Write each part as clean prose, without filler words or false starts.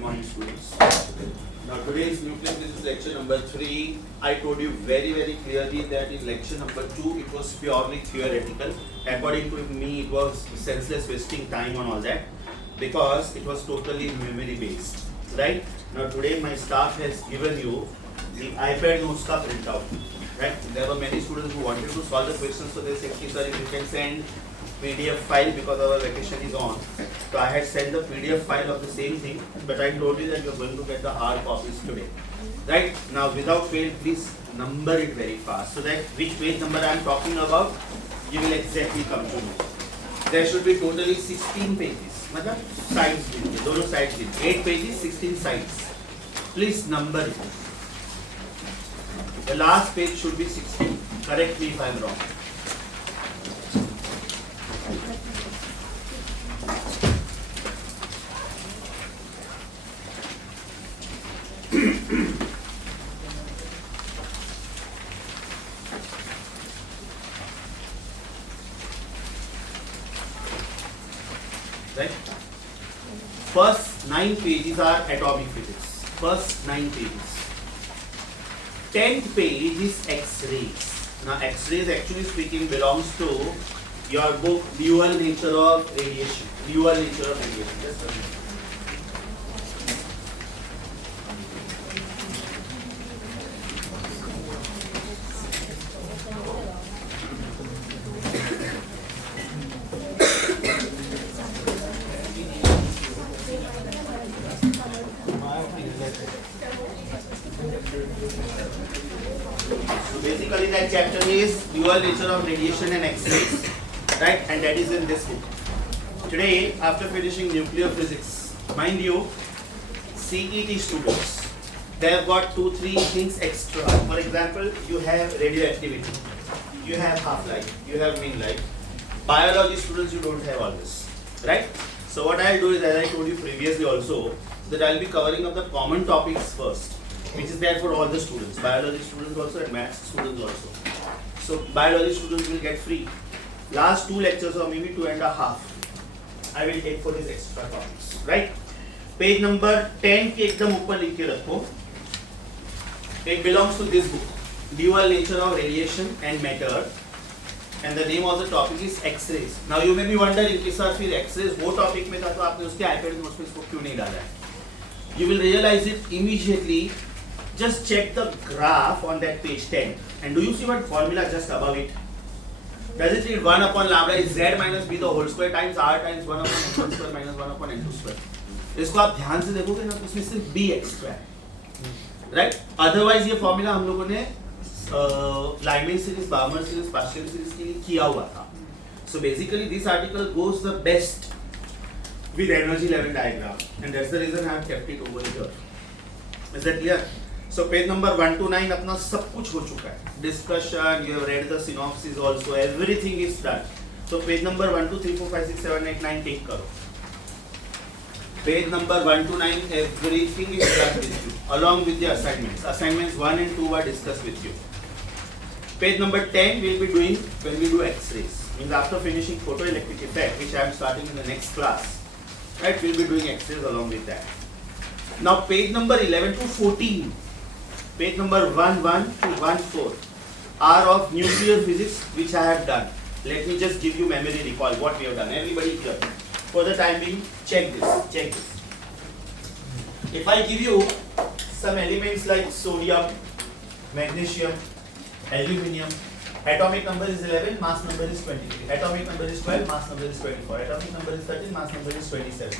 morning, students. Now today's nuclear physics lecture number 3. I told you very clearly that in lecture number 2 it was purely theoretical. According to me, it was senseless wasting time on all that because it was totally memory based. Right? Now today my staff has given you the iPad notes ka printout. Right? There were many students who wanted to solve the questions, so they said, sir, if you can send PDF file because our vacation is on. So I had sent the PDF file of the same thing, but I told you that you are going to get the hard copies today. Right? Now without fail, please number it very fast so that which page number I am talking about, you will exactly come to know. There should be totally 16 pages. मतलब sides लीजिए, दोनों sides लीजिए. 8 pages, 16 sides. Please number it. The last page should be 16. Correct me if I am wrong. Right? First 9 pages are atomic physics. First 9 pages. 10th page is X-rays. Now X-rays, actually speaking, belongs to your book Dual Nature of Radiation. Dual Nature of Radiation. Just a minute. Basically that chapter is dual nature of radiation and X-rays, right? And that is in this book. Today, after finishing nuclear physics, mind you, CET students, they have got 2-3 things extra. For example, you have radioactivity, you have half-life, you have mean life. Biology students, you don't have all this, right? So what I'll do is, as I told you previously also, that I'll be covering up the common topics first, which is there for all the students, biology students also and maths students also. So biology students will get free. Last 2 lectures or maybe 2.5, I will take for these extra topics, right? Page number 10 के एकदम ऊपर लिख के रखो. It belongs to this book, Dual Nature of Radiation and Matter, and the name of the topic is X-rays. Now you may be wondering कि sir फिर X-rays वो topic में था तो आपने उसके iPad notes में इसको क्यों नहीं डाला है? You will realize it immediately. Just check the graph on that page 10 and do you see what formula just above it? Does it read 1 upon lambda is z minus b the whole square times r times 1 upon n1 square minus 1 upon n2 square. इसको आप ध्यान से देखोगे ना तो इसमें सिर्फ b extra है, right? Otherwise ये formula हम लोगों ने Lyman series, Balmer series, Pascal series के लिए किया हुआ था. So basically this article goes the best with energy level diagram and that's the reason I have kept it over here. Is that clear? So page number 1 to 9 अपना सब कुछ हो चुका है. Discussion, you have read the synopsis also, everything is done. So page number 1 to 3, 4, 5, 6, 7, 8, 9 take करो. Page number 1 to 9, everything is done with you, along with the assignments. Assignments 1 and 2 were discussed with you. Page number 10 we'll be doing when we do X-rays. Means after finishing photoelectric effect, which I am starting in the next class, right? We'll be doing X-rays along with that. Now page number 11 to 14. Page number 11 to 14 are of nuclear physics, which I have done. Let me just give you memory recall what we have done. Everybody here, for the time being, check this. If I give you some elements like sodium, magnesium, aluminium, atomic number is 11, mass number is 23. Atomic number is 12, mass number is 24. Atomic number is 13, mass number is 27.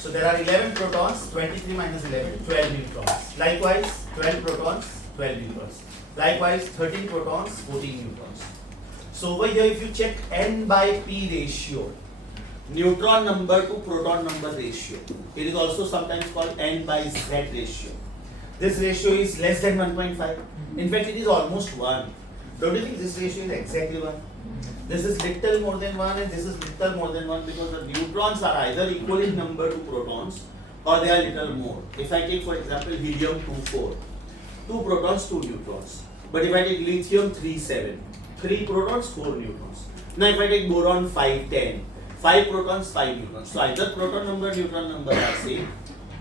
So there are 11 protons, 23 minus 11, 12 neutrons. Likewise, 12 protons, 12 neutrons. Likewise, 13 protons, 14 neutrons. So over here, if you check N by P ratio, neutron number to proton number ratio, it is also sometimes called N by Z ratio. This ratio is less than 1.5. In fact, it is almost 1. Don't you think this ratio is exactly 1? This is little more than 1 and this is little more than 1 because the neutrons are either equal in number to protons or they are little more. If I take for example helium 2-4, 2 protons, 2 neutrons. But if I take lithium 3-7, 3 protons, 4 neutrons. Now if I take boron 5-10, 5 protons, 5 neutrons. So either proton number, neutron number are same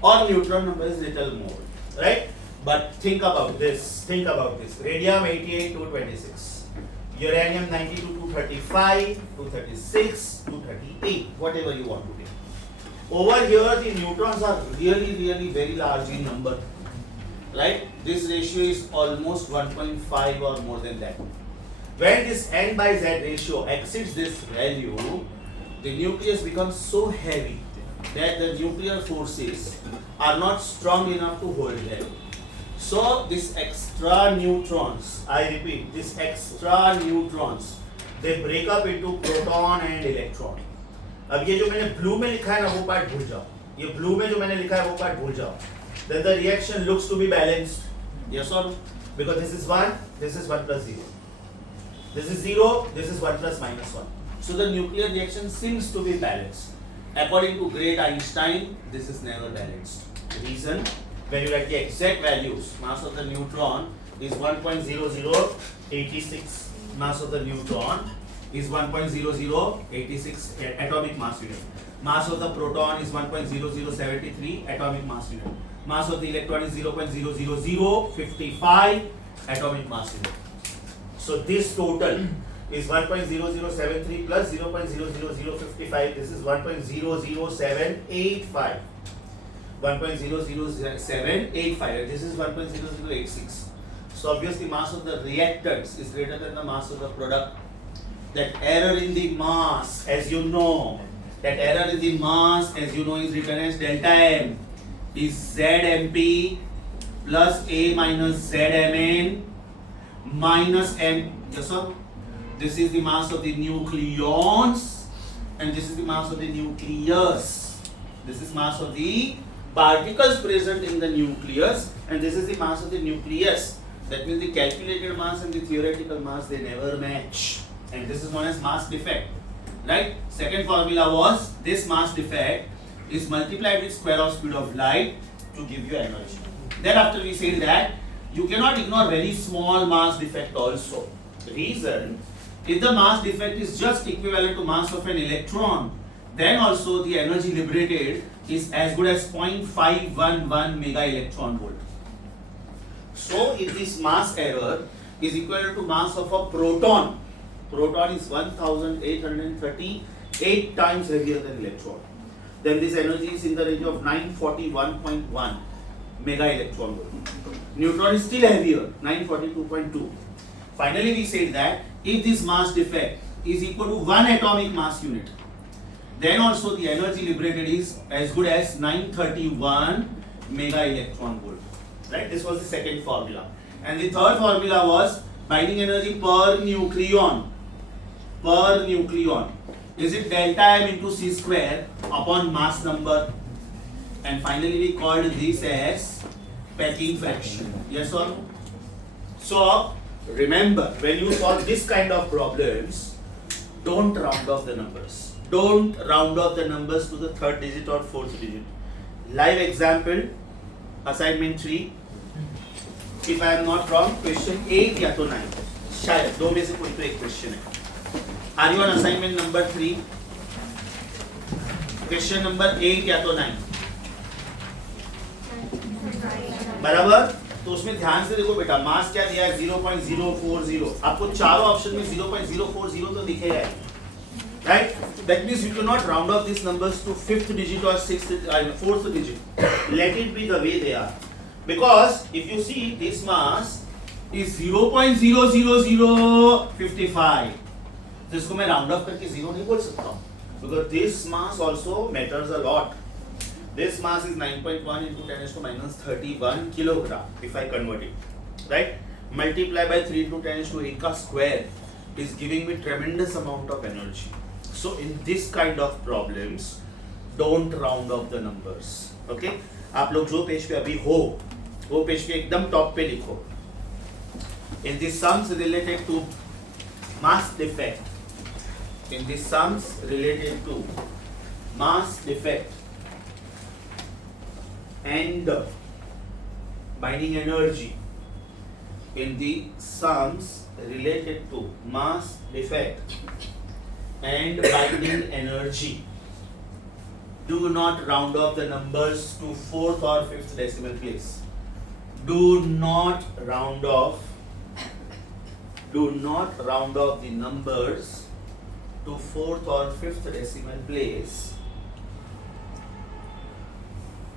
or neutron number is little more, right? But think about this. Radium 88 226, uranium 92 235, 236, 238, whatever you want to be. Over here, the neutrons are really very large in number, right? This ratio is almost 1.5 or more than that. When this N by Z ratio exceeds this value, the nucleus becomes so heavy that the nuclear forces are not strong enough to hold them. So this extra neutrons, I repeat, these extra neutrons, they break up into proton and electron. अब ये जो मैंने blue में लिखा है ना वो part भूल जाओ, ये ब्लू में जो मैंने लिखा है वो पार्ट भूल जाओ. Then the reaction looks to be balanced. Yes or no? Because this is 1, this is 1 plus 0. This is 0, this is 1 plus minus 1. So the nuclear reaction seems to be balanced. According to great Einstein, this is never balanced. The reason, when you write the exact values, mass of the neutron is 1.0086. Mass of the neutron is 1.0086 atomic mass unit. Mass of the proton is 1.0073 atomic mass unit. Mass of the electron is 0.00055 atomic mass unit. So this total is 1.0073 plus 0.00055. This is 1.00785. 1.00785. This is 1.0086. So obviously mass of the reactants is greater than the mass of the product. That error in the mass, as you know, is written as delta M is ZMP plus A minus ZMN minus M. Yes, sir? This is the mass of the nucleons and this is the mass of the nucleus. This is mass of the particles present in the nucleus and this is the mass of the nucleus. That means the calculated mass and the theoretical mass, they never match. And this is known as mass defect, right? Second formula was this mass defect is multiplied with square of speed of light to give you energy. Then after we said that you cannot ignore very small mass defect also. The reason, if the mass defect is just equivalent to mass of an electron, then also the energy liberated is as good as 0.511 mega electron volt. So if this mass error is equivalent to mass of a proton, proton is 1838 times heavier than electron. Then this energy is in the range of 941.1 mega electron volt. Neutron is still heavier, 942.2. Finally, we said that if this mass defect is equal to 1 atomic mass unit, then also the energy liberated is as good as 931 mega electron volt. Right? This was the second formula. And the third formula was binding energy per nucleon. Per nucleon. Is it delta M into C square upon mass number? And finally we called this as packing fraction. Yes or no? So remember, when you solve this kind of problems, don't round off the numbers. Don't round off the numbers to the third digit or fourth digit. Live example, assignment 3. If I am not wrong, question 8 या तो 9. शायद दो में से कोई तो एक question है. Are you on assignment number 3? Question number 8 या तो 9. बराबर? तो उसमें ध्यान से देखो बेटा, मास क्या दिया है 0.040. आपको चारों ऑप्शन में 0.040 तो दिखेगा, right? That means you cannot round off these numbers to fifth digit or fourth digit. Let it be the way they are. Because if you see, this mass is 0.00055. तो इसको मैं round off करके 0 नहीं बोल सकता हूँ. Because this mass also matters a lot. This mass is 9.1 into 10 raised to minus 31 kilogram if I convert it, right? Multiply by 3 into 10 raised to 8 का square is giving me tremendous amount of energy. So in this kind of problems, don't round off the numbers. Okay? आप लोग जो page पे अभी हो, वो page पे एकदम टॉप पे लिखो. In the sums related to mass defect, in the sums related to mass defect and binding energy, in the sums related to mass defect and binding energy, Do not round off the numbers to 4th or 5th decimal place. Do not round off the numbers to 4th or 5th decimal place,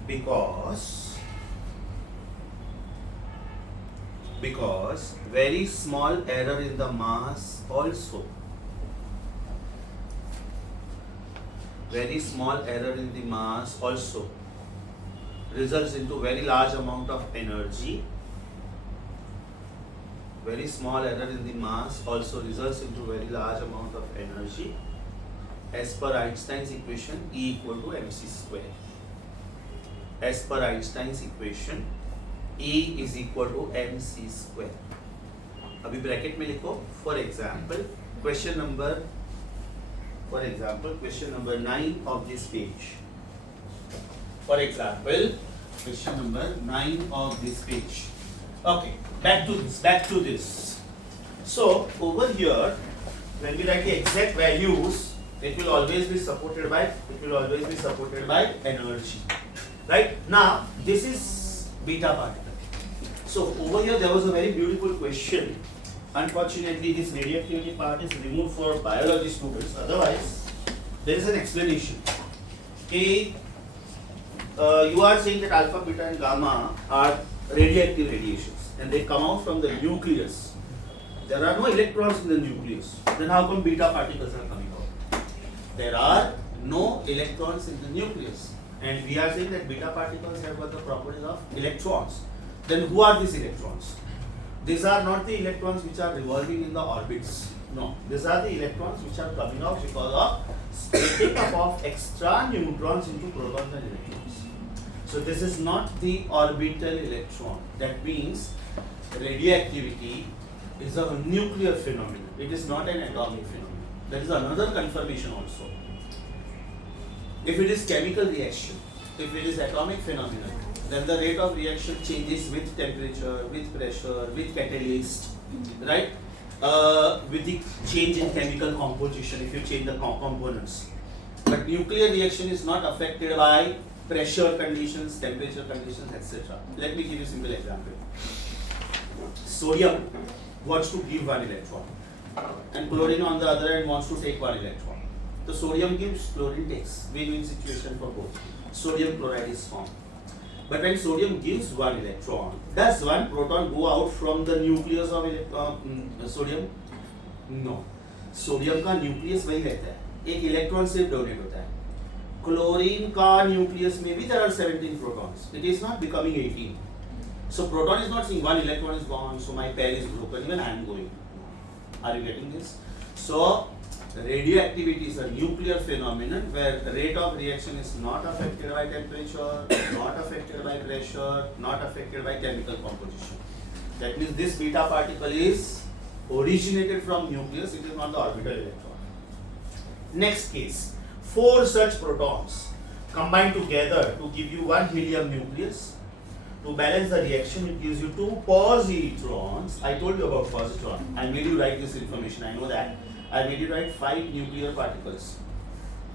because very small error in the mass also results into very large amount of energy. Very small error in the mass also results into very large amount of energy, as per Einstein's equation E equal to mc square. As per Einstein's equation E is equal to mc square. अभी bracket में लिखो, for example question number 9 of this page. For example, question number 9 of this page. Okay, back to this. So over here, when we write the exact values, it will always be supported by energy. Right? Now this is beta particle. So over here there was a very beautiful question. Unfortunately, this radioactivity part is removed for biology students. Otherwise, there is an explanation. Okay, you are saying that alpha, beta, and gamma are radioactive radiations, and they come out from the nucleus. There are no electrons in the nucleus. Then how come beta particles are coming out? There are no electrons in the nucleus, and we are saying that beta particles have got the properties of electrons. Then who are these electrons? These are not the electrons which are revolving in the orbits. No, these are the electrons which are coming out because of splitting up of extra neutrons into protons and electrons. So this is not the orbital electron. That means radioactivity is a nuclear phenomenon. It is not an atomic phenomenon. That is another confirmation also. If it is chemical reaction, if it is atomic phenomenon, then the rate of reaction changes with temperature, with pressure, with catalyst, right? With the change in chemical composition, if you change the components. But nuclear reaction is not affected by pressure conditions, temperature conditions, etc. Let me give you a simple example. Sodium wants to give 1 electron, and chlorine on the other end wants to take 1 electron. So sodium gives, chlorine takes. Win-win situation for both. Sodium chloride is formed. But when sodium gives 1 electron, does 1 proton go out from the nucleus of sodium? No. Sodium का nucleus वही रहता है, एक electron सिर्फ donate होता है. Chlorine का nucleus में भी there are 17 protons. It is not becoming 18. So proton is not saying 1 electron is gone, so my pair is broken, even I am going. Are you getting this? So radioactivity is a nuclear phenomenon where the rate of reaction is not affected by temperature, not affected by pressure, not affected by chemical composition. That means this beta particle is originated from nucleus, it is not the orbital electron. Next case, 4 such protons combine together to give you 1 helium nucleus. To balance the reaction, it gives you 2 positrons. I told you about positron. I made you write this information, I know that. I made you write 5 nuclear particles: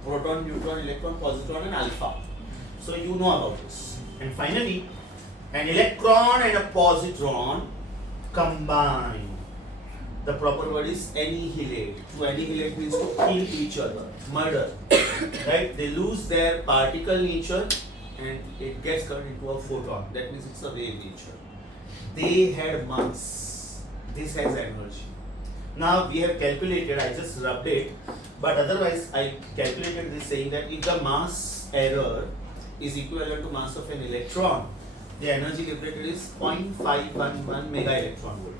proton, neutron, electron, positron, and alpha. So you know about this. And finally, an electron and a positron combine. The proper word is annihilate. To annihilate means to kill each other, murder. Right? They lose their particle nature and it gets converted into a photon. That means it's a wave nature. They had mass. This has energy. Now we have calculated, I just rubbed it, but otherwise I calculated this saying that if the mass error is equivalent to mass of an electron, the energy liberated is 0.511 mega electron volt.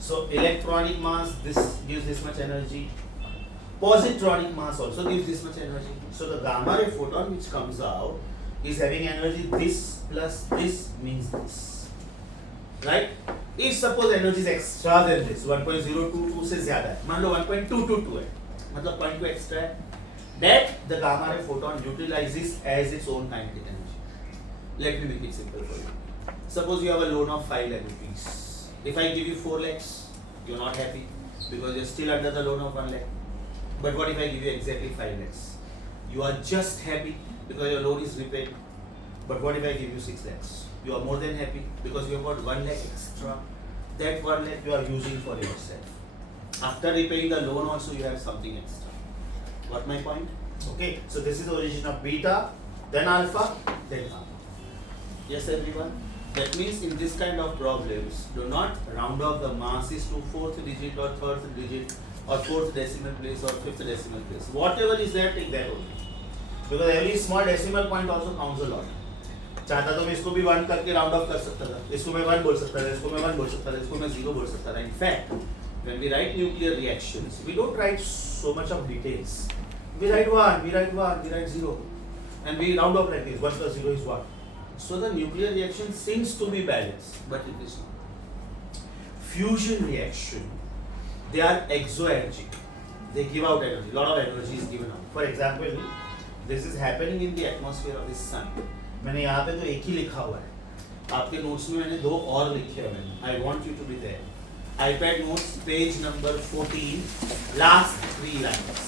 So electronic mass, this gives this much energy. Positronic mass also gives this much energy. So the gamma ray photon which comes out is having energy this plus this means this. Right? If suppose energy is extra than this, 1.022 से ज़्यादा है, मान लो 1.222 है, मतलब 0.2 extra है, that the gamma ray photon utilizes as its own kinetic energy. Let me make it simple for you. Suppose you have a loan of 5 lakh rupees. If I give you 4 lakhs, you are not happy because you are still under the loan of 1 lakh. But what if I give you exactly 5 lakhs? You are just happy because your loan is repaid. But what if I give you 6 lakhs? You are more than happy because you have got 1 lakh extra. That 1 lakh you are using for yourself. After repaying the loan also you have something extra. Got my point? Okay, so this is the origin of beta, then alpha, then gamma. Yes everyone? That means in this kind of problems, do not round off the masses to 4th digit or 3rd digit or 4th decimal place or 5th decimal place. Whatever is there, take that only. Because every small decimal point also counts a lot. चाहता तो मैं इसको भी 1 करके round of कर सकता था, इसको मैं 1 बोल सकता था, इसको मैं 1 बोल सकता था, इसको मैं 0 बोल सकता था. In fact, when we write nuclear reactions, we don't write so much of details. We write 1, we write 1, we write 0, and we round off like this. 1 plus 0 is 1. So the nuclear reaction seems to be balanced, but it is not. Fusion reaction, they are exoenergic. They give out energy. Lot of energy is given out. For example, this is happening in the atmosphere of the sun. मैंने यहाँ पे तो एक ही लिखा हुआ है. आपके notes में मैंने 2 और लिखे हुए हैं. I want you to be there. iPad notes, page number 14, last 3 lines.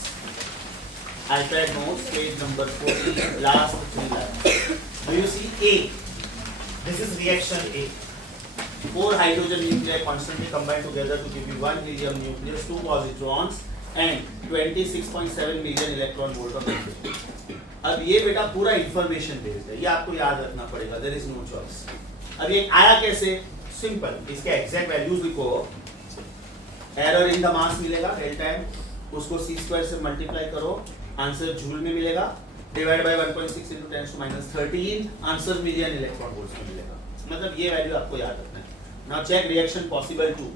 iPad notes, page number 14, last 3 lines. Do you see A? This is reaction A. 4 hydrogen nuclei constantly combine together to give you 1 helium nucleus, 2 positrons and 26.7 million electron volt of energy. अब ये बेटा पूरा information based है, ये आपको याद रखना पड़ेगा. There is no choice. अब ये आया कैसे? सिंपल, इसके एग्जैक्ट वैल्यूज लिखो. एरर इन द मास मिलेगा डेल्टा एम, उसको c² से मल्टीप्लाई करो, आंसर जूल में मिलेगा, divide by 1.6 into 10 to minus 13, answer million electron volts में मिलेगा. मतलब ये वैल्यू आपको याद रखना है. Now check reaction possible to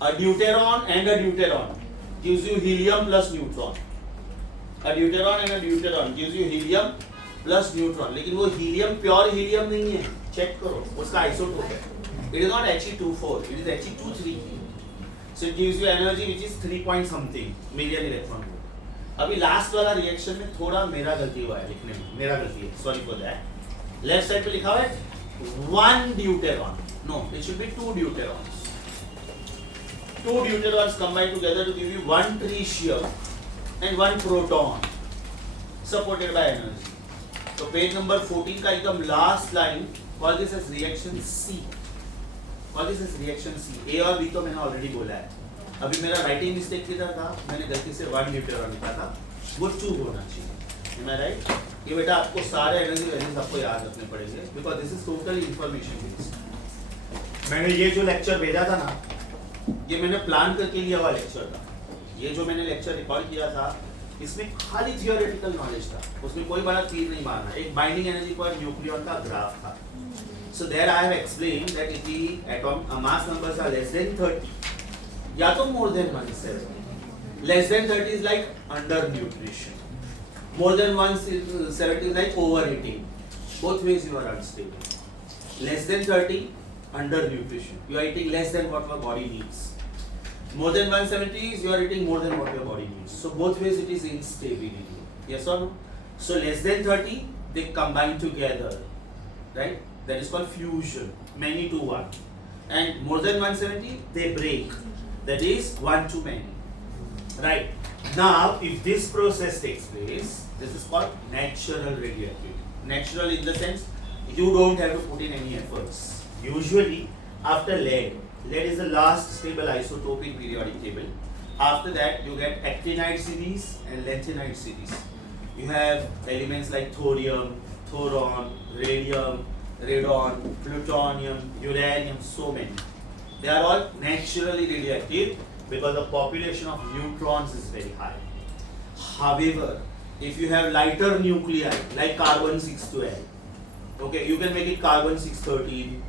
a deuteron and a deuteron gives you helium plus neutron. A deuteron and a deuteron gives you helium plus neutron. लेकिन वो helium प्योर helium नहीं है, चेक करो, उसका आइसोटोप है. It is not He24, it is He23. So it gives you energy which is 3 point something million electron volt. अभी last वाला reaction में थोड़ा मेरा गलती हुआ है लिखने में, मेरा गलती है, sorry for that. Left side पे लिखा हुआ है 1 deuteron. No, it should be 2 deuterons. 2 deuterons combine together to give you 1 tritium and 1 proton supported by energy. So page number 14 का एकदम last line, call this as reaction C. Call this as reaction C. A और B तो मैंने already बोला है. अभी मेरा writing mistake किधर था? मैंने गलती से 1 deuteron लिखा था, वो 2 होना चाहिए. Am I right? ये बेटा आपको सारे एनर्जी वैल्यूज आपको याद रखने पड़ेंगे, because this is totally information based. मैंने ये जो लेक्चर भेजा था ना, ये मैंने प्लान करके लिया हुआ लेक्चर था. ये जो मैंने लेक्चर रिकॉर्ड किया था, इसमें खाली थियोरेटिकल नॉलेज था, उसमें कोई बड़ा तीर नहीं मारना. एक बाइंडिंग एनर्जी पर न्यूक्लियॉन का ग्राफ था. So there I have explained that if the atom mass numbers are less than 30 या तो more than 170. Less than 30 is like under nutrition, more than 170 is like over eating. Both ways you are unstable. Less than 30, under nutrition. You are eating less than what your body needs. More than 170 is you are eating more than what your body needs. So both ways it is instability. Yes or no? So less than 30, they combine together, right? That is called fusion. Many to one. And more than 170, they break. That is one to many. Right? Now, if this process takes place, this is called natural radioactivity. Natural in the sense you don't have to put in any efforts. Usually, after lead is the last stable isotope in periodic table. After that, you get actinide series and lanthanide series. You have elements like thorium, thoron, radium, radon, plutonium, uranium, so many. They are all naturally radioactive because the population of neutrons is very high. However, if you have lighter nuclei like carbon 612, okay, you can make it carbon 613.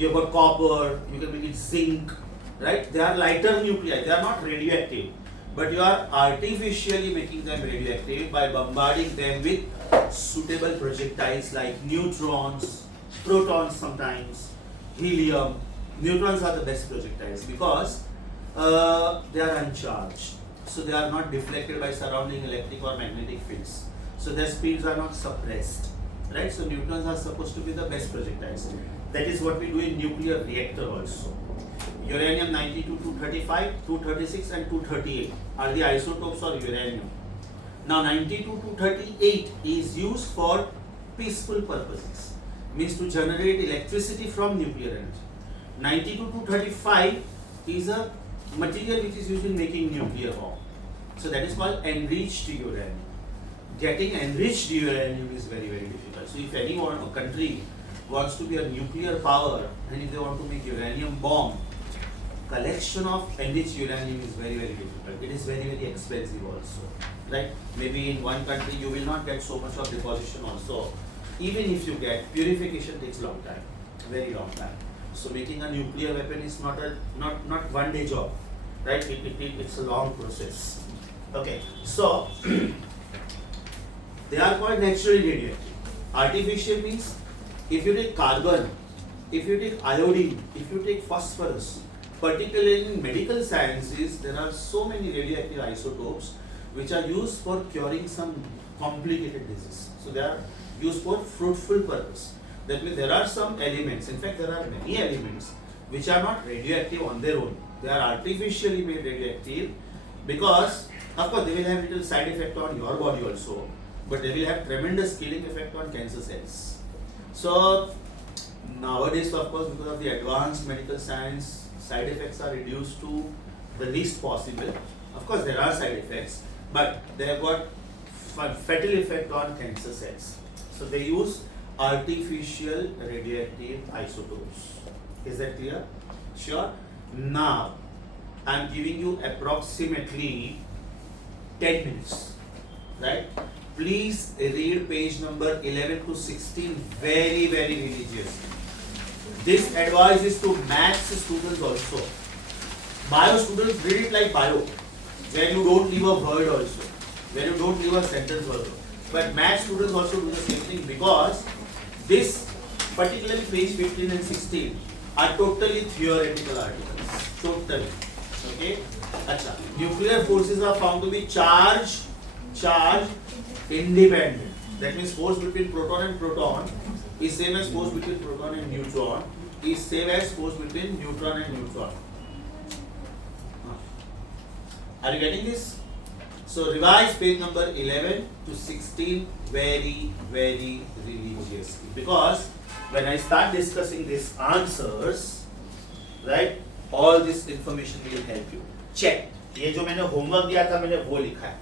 You have got copper. You can make it zinc, right? They are lighter nuclei. They are not radioactive, but you are artificially making them radioactive by bombarding them with suitable projectiles like neutrons, protons, sometimes helium. Neutrons are the best projectiles because they are uncharged, so they are not deflected by surrounding electric or magnetic fields. So their speeds are not suppressed. Right, so neutrons are supposed to be the best projectiles. That is what we do in nuclear reactor also. Uranium 92, 235, 236 and 238 are the isotopes of uranium. Now 92 to 38 is used for peaceful purposes, means to generate electricity from nuclear energy. 92 to 35 is a material which is used in making nuclear bomb. So that is called enriched uranium. Getting enriched uranium is very, very difficult. So if anyone, a country wants to be a nuclear power and if they want to make uranium bomb, collection of enriched uranium is very, very difficult. It is very, very expensive also. Right? Maybe in one country you will not get so much of deposition also. Even if you get, purification takes long time, very long time. So making a nuclear weapon is not one day job, right? It's a long process. Okay, so they are called naturally radioactive. Artificial means if you take carbon, if you take iodine, if you take phosphorus, particularly in medical sciences, there are so many radioactive isotopes which are used for curing some complicated disease. So they are used for fruitful purpose. That means there are some elements, in fact there are many elements which are not radioactive on their own. They are artificially made radioactive because of course they will have little side effect on your body also, but they will have tremendous killing effect on cancer cells. So nowadays of course because of the advanced medical science, side effects are reduced to the least possible. Of course there are side effects, but they have got fatal effect on cancer cells. So they use artificial radioactive isotopes. Is that clear? Sure. Now I am giving you approximately 10 minutes, right? Please read page number 11 to 16 very, very religiously. This advice is to maths students also. Bio students read it like bio, where you don't leave a word also, where you don't leave a sentence also. But maths students also do the same thing because this, particularly page 15 and 16, are totally theoretical articles. Totally. Okay? Achha. Nuclear forces are found to be charge independent. That means force between proton and proton is same as force between proton and neutron is same as force between neutron and neutron. Are you getting this? So revise page number 11 to 16 very, very religiously, because when I start discussing these answers, right, all this information will help you. Check. ये जो मैंने homework दिया था मैंने वो लिखा है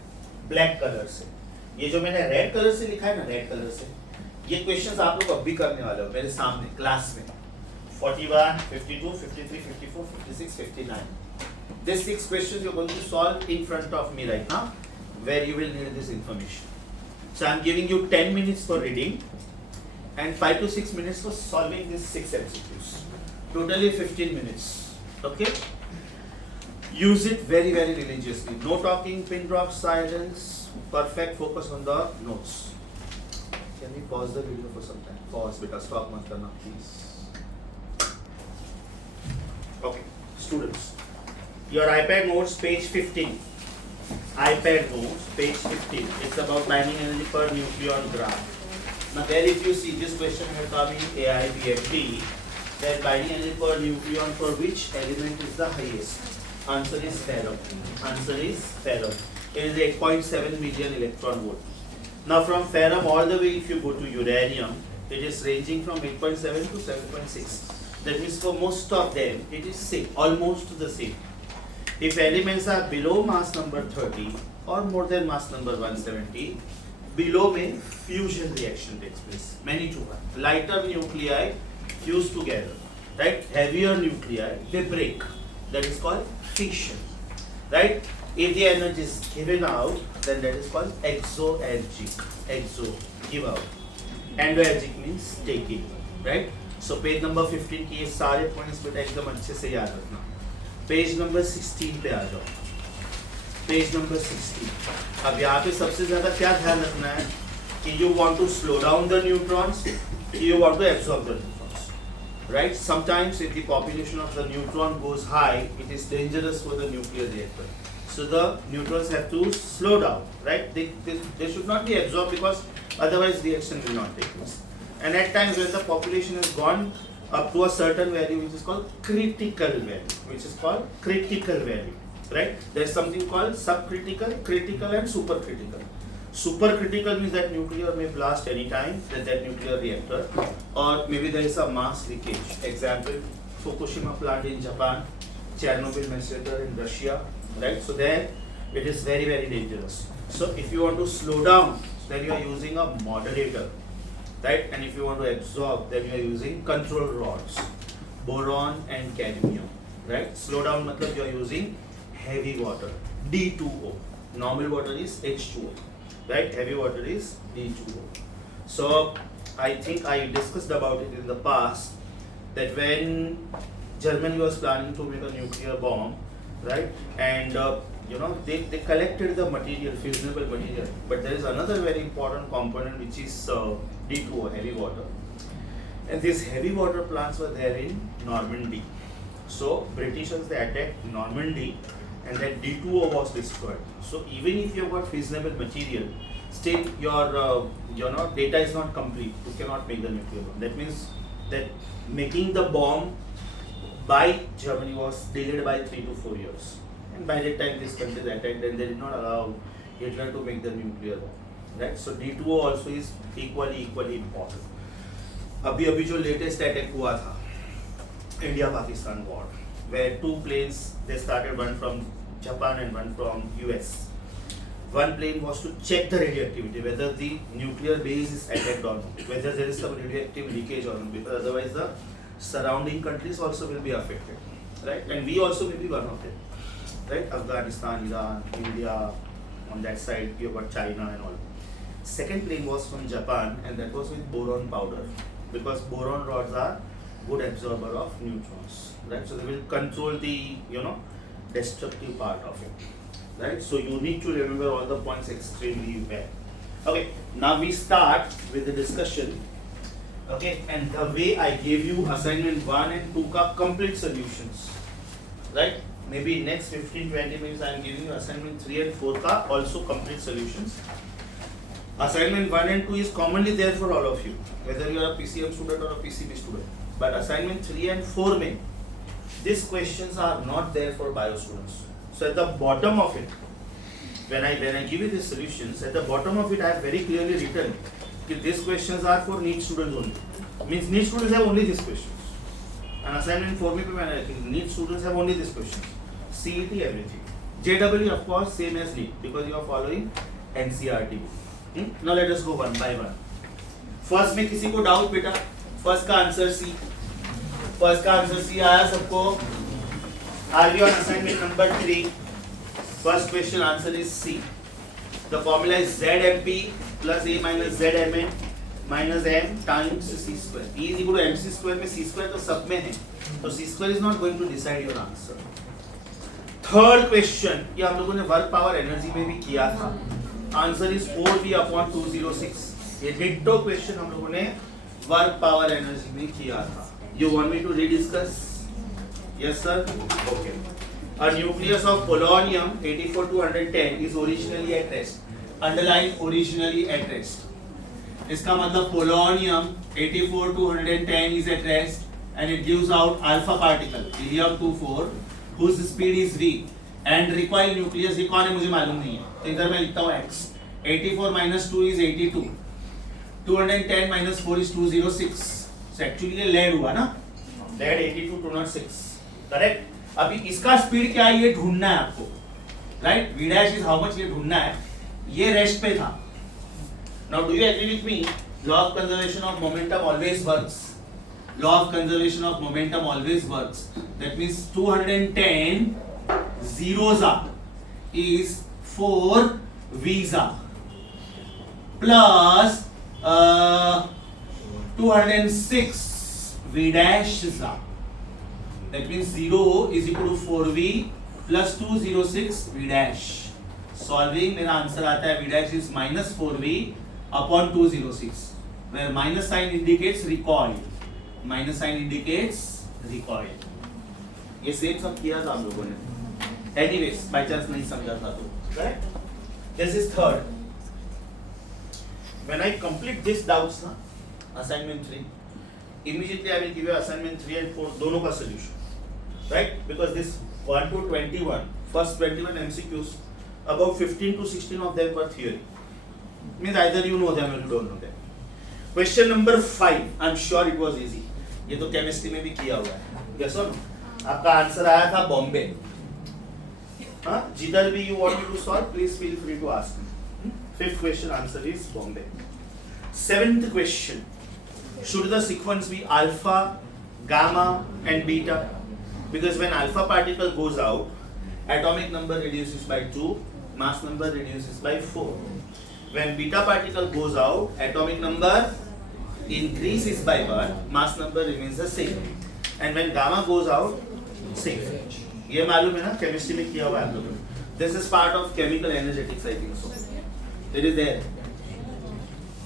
black colour से. ये जो मैंने रेड कलर से लिखा है ना, रेड कलर से, ये क्वेश्चंस आप लोग अभी करने वाले हो मेरे सामने क्लास में. 41, 52, 53, 54, 56, 59. These 6 questions you're going to solve in front of me right now, where you will need this information. So I'm giving you 10 minutes for reading and 5 to 6 minutes for solving these 6 MCQs. Totally 15 minutes. Okay? Use it very, very religiously. No talking, pin drop, silence, perfect focus on the notes. Can we pause the video for some time? Pause, beta, stop mat karna, please. Okay, students. Your iPad notes, page 15. iPad notes, page 15. It's about binding energy per nucleon graph. Now there if you see this question has come in AIBFD, then binding energy per nucleon for which element is the highest? Answer is ferrum. Answer is ferrum. It is 8.7 million electron volt. Now from ferrum all the way if you go to uranium, it is ranging from 8.7 to 7.6. That means for most of them it is same, almost the same. If elements are below mass number 30 or more than mass number 170, below may fusion reaction takes place. Many to one. Lighter nuclei fuse together, right? Heavier nuclei, they break. That is called fission, right? If the energy is given out, then that is called exoergic. Exo, give out. Endoergic means taking, right? So page number 15 की ये सारे points बेटा एकदम अच्छे से याद रखना. Page number 16 पे आ जाओ. Page number 16. अब यहाँ पे सबसे ज्यादा क्या ध्यान रखना है कि you want to slow down the neutrons, you want to absorb the neutrons, right? Sometimes if the population of the neutron goes high, it is dangerous for the nuclear reactor. So the neutrons have to slow down, right? They should not be absorbed because otherwise reaction will not take place. And at times when the population has gone up to a certain value which is called critical value, right? There is something called subcritical, critical and supercritical. Supercritical means that nuclear may blast any time, that nuclear reactor, or maybe there is a mass leakage. Example, Fukushima plant in Japan, Chernobyl massacre in Russia, right? So then it is very, very dangerous. So if you want to slow down, then you are using a moderator, right? And if you want to absorb, then you are using control rods, boron and cadmium, right? Slow down matlab you are using heavy water, D2O. Normal water is H2O, right? Heavy water is D2O. So I think I discussed about it in the past that when Germany was planning to make a nuclear bomb, right? And they collected the material, fissionable material. But there is another very important component which is D2O, heavy water. And these heavy water plants were there in Normandy. So Britishers, they attacked Normandy and that D2O was destroyed. So even if you have got fissionable material, still your data is not complete. You cannot make the nuclear bomb. That means that making the bomb by Germany was delayed by 3 to 4 years. And by that time these countries attacked and they did not allow Hitler to make the nuclear bomb. Right? So D2O also is equally important. अभी जो latest attack हुआ था, India-Pakistan war, where 2 planes, they started, one from Japan and one from US. One plane was to check the radioactivity, whether the nuclear base is attacked or not, whether there is some radioactive leakage or not, because otherwise the surrounding countries also will be affected, right? And we also will be one of them, right? Afghanistan, Iran, India, on that side you got China and all. Second plane was from Japan and that was with boron powder, because boron rods are good absorber of neutrons, right? So they will control the destructive part of it, right? So you need to remember all the points extremely well. Okay, now we start with the discussion. Okay, and the way I gave you assignment 1 and 2 ka complete solutions, right? Maybe next 15-20 minutes I am giving you assignment 3 and 4 ka also complete solutions. Assignment 1 and 2 is commonly there for all of you, whether you are a PCM student or a PCB student. But assignment 3 and 4 mein, these questions are not there for bio students. So at the bottom of it, when I give you these solutions, at the bottom of it I have very clearly written that these questions are for NEET students only. Means NEET students have only these questions. And assignment 4 mein I think NEET students have only these questions. CET everything. JEE of course same as NEET because you are following NCERT. Now let us go one by one. First में किसी को doubt बेटा? First का answer C. First का answer C आया सबको? Are we on assignment number 3? First question answer is C. The formula is ZMP plus A minus ZMN minus M times C square. E is equal to MC square में C square तो सब में है. So C square is not going to decide your answer. Third question ये हम लोगों ने work power energy में भी किया था. Answer is 4V upon 206. ये डिट्टो क्वेश्चन हम लोगों ने वर्क पावर एनर्जी में किया था. You want me to rediscuss? Yes sir. Okay. A nucleus of polonium 84-210 is originally at rest. Underline originally at rest. इसका मतलब polonium 84-210 is at rest and it gives out alpha particle helium-24 whose speed is v and recoil nucleus ये कौन है मुझे मालूम नहीं है. तो इधर मैं लिखता हूँ x. 84 minus 2 is 82. 210 minus 4 is 206. So actually ये lead हुआ ना? Lead 82-206. Correct? अभी इसका स्पीड क्या है ये ढूंढना है आपको. Right? V dash is how much ये ढूंढना है. ये रेस्ट पे था. Now do you agree with me? Law of conservation of momentum always works. Law of conservation of momentum always works. That means 210 zeros is 4 visa plus 206 v dash za. That means 0 is equal to 4v plus 206 v dash. Solving मेरा answer आता है v dash is minus 4v upon 206 where minus sign indicates recoil. Minus sign indicates recoil. ये same सब किया था हम लोगों ने. Anyways, by chance नहीं समझा था तो. Correct? This is third. When I complete this doubts na, assignment 3, immediately I will give you assignment 3 and 4 दोनों का solution. Right? Because this 1 to 21, first 21 MCQs, about 15 to 16 of them were theory. Means either you know them or you don't know them. Question number 5. I'm sure it was easy. ये तो chemistry में भी किया हुआ है. Yes or no? आपका answer आया था बॉम्बे. हाँ, जिधर भी you want me to solve, please feel free to ask me. 5th question answer is Bombay. 7th question. Should the sequence be alpha, gamma, and beta? Because when alpha particle goes out, atomic number reduces by 2, mass number reduces by 4. When beta particle goes out, atomic number increases by 1, mass number remains the same. And when gamma goes out, same. ये मालूम है ना, chemistry में किया हुआ है आप लोगों ने. This is part of chemical energetics, I think so. It is there.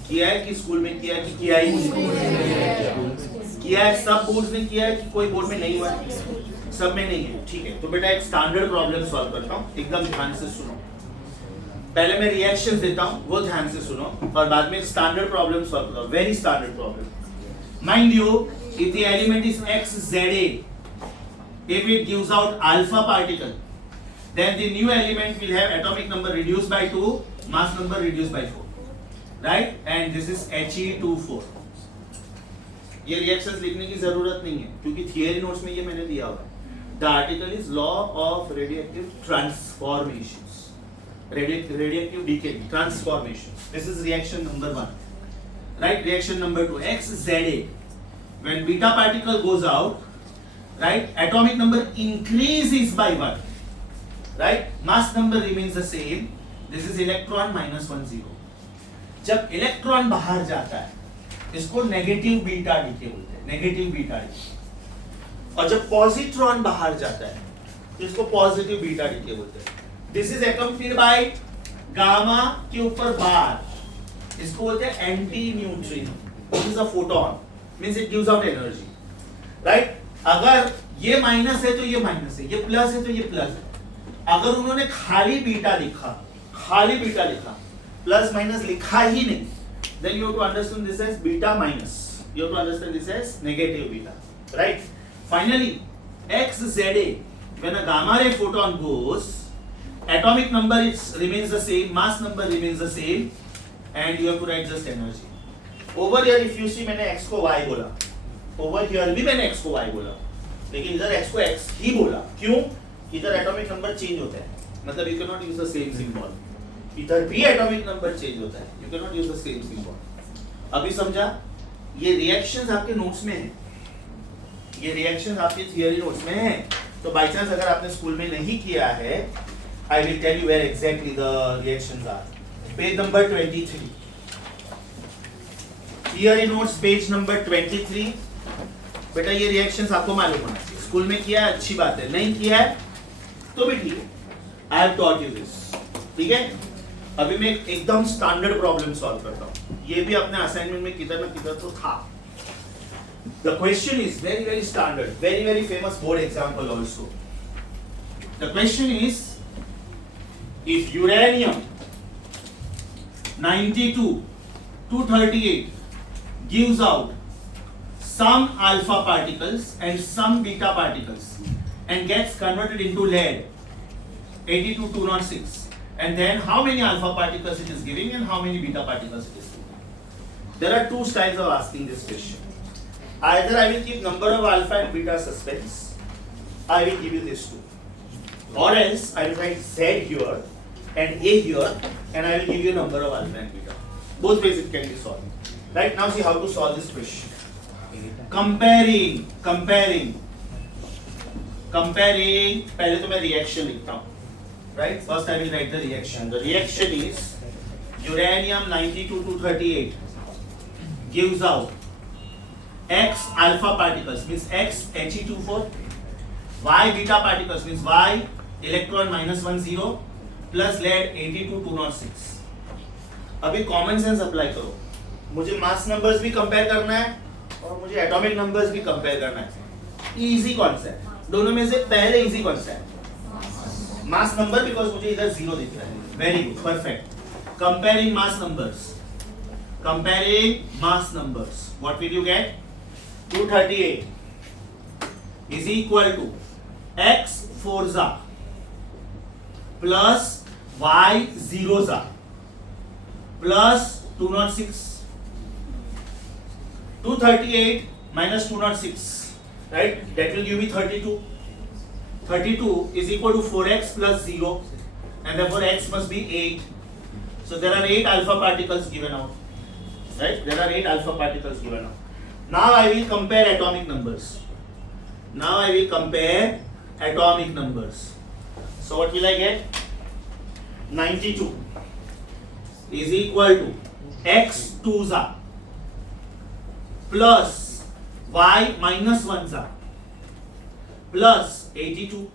किया है कि स्कूल में किया है कि किया ही नहीं किया है. सब बोर्ड में किया है कि कोई बोर्ड में नहीं हुआ है? सब में नहीं है. ठीक है, तो बेटा एक स्टैंडर्ड प्रॉब्लम सॉल्व करता हूँ, एकदम ध्यान से सुनो. पहले मैं रिएक्शंस देता हूँ, वो ध्यान से सुनो, और बाद में स्टैंडर्ड प्रॉब्लम सॉल्व करता हूँ. Very standard problem. Mind you, if the element is XZA, if it gives out alpha particle, then the new element will have atomic number reduced by 2, mass number reduced by 4, right? And this is He2,4. ये reactions लिखने की जरूरत नहीं है क्योंकि theory notes में ये मैंने दिया हुआ है. The article is law of radioactive transformations, radioactive decay transformations. This is reaction number 1, right? Reaction number 2, XZA, when beta particle goes out, right, atomic number increases by 1, right, mass number remains the same. This is electron -1 0. जब electron बाहर जाता है इसको negative beta decay बोलते हैं, negative beta decay. और जब positron बाहर जाता है तो इसको पॉजिटिव बीटा डीके बोलते हैं. This is accompanied by gamma के ऊपर बार, इसको बोलते हैं anti neutrino. This is a photon, means it gives out energy, right? अगर ये माइनस है तो ये माइनस है, ये प्लस है तो ये प्लस है. अगर उन्होंने खाली बीटा लिखा, प्लस माइनस लिखा ही नहीं, then you have to understand this as beta minus. You have to understand this as negative beta, right? Finally, XZA, when a gamma ray photon goes, atomic number remains the same, mass number remains the same, and you have to write just energy. Over here, if you see, मैंने x को y बोला. Over here भी मैंने x को y बोला, लेकिन इधर x को x ही बोला. क्यों? इधर एटॉमिक नंबर चेंज होता है, मतलब you cannot use the same symbol. इधर भी एटॉमिक नंबर चेंज होता है, you cannot use the same symbol. अभी समझा? ये रिएक्शंस आपके नोट्स में हैं, ये रिएक्शंस आपके थियरी नोट्स में हैं. तो बाय चांस अगर आपने स्कूल में नहीं किया है, I will tell you where exactly the reactions are. Page number 23, theory notes page number 23. बेटा ये रिएक्शंस आपको मालूम होना चाहिए. स्कूल में किया है, अच्छी बात है. नहीं किया है तो भी ठीक है, I have taught you this. ठीक है, अभी मैं एकदम स्टैंडर्ड प्रॉब्लम सॉल्व करता हूं. ये भी अपने असाइनमेंट में किधर ना किधर तो था. The question is very very standard, very very famous board example also. The question is, if uranium 92-238 gives out some alpha particles and some beta particles and gets converted into lead 82-206, and then how many alpha particles it is giving and how many beta particles it is giving. There are two styles of asking this question. Either I will keep number of alpha and beta suspense, I will give you this two, or else I will write Z here and A here and I will give you number of alpha and beta. Both ways it can be solved. Right, now see how to solve this question. Comparing, पहले तो मैं reaction लिखता हूँ. Right, first I will write the reaction. The reaction is uranium 92-238 gives out X alpha particles, means X He2,4, Y beta particles, means Y electron -1 0 plus lead 82-206. अभी common sense apply करो. मुझे मास numbers भी compare करना है और मुझे atomic numbers भी compare करना है. इजी कॉन्सेप्ट, दोनों में से पहले easy concept mass number, because मुझे इधर 0 दिख रहा है. Very good, perfect. Comparing mass numbers, what will you get? 238 is equal to x 4 plus y 0 plus plus 206. 238 minus 206, right? That will give me 32. 32 is equal to 4x plus 0, and therefore x must be 8. So there are 8 alpha particles given out, right? There are 8 alpha particles given out. Now I will compare atomic numbers. So what will I get? 92 is equal to x 2s plus y minus 1s plus 82.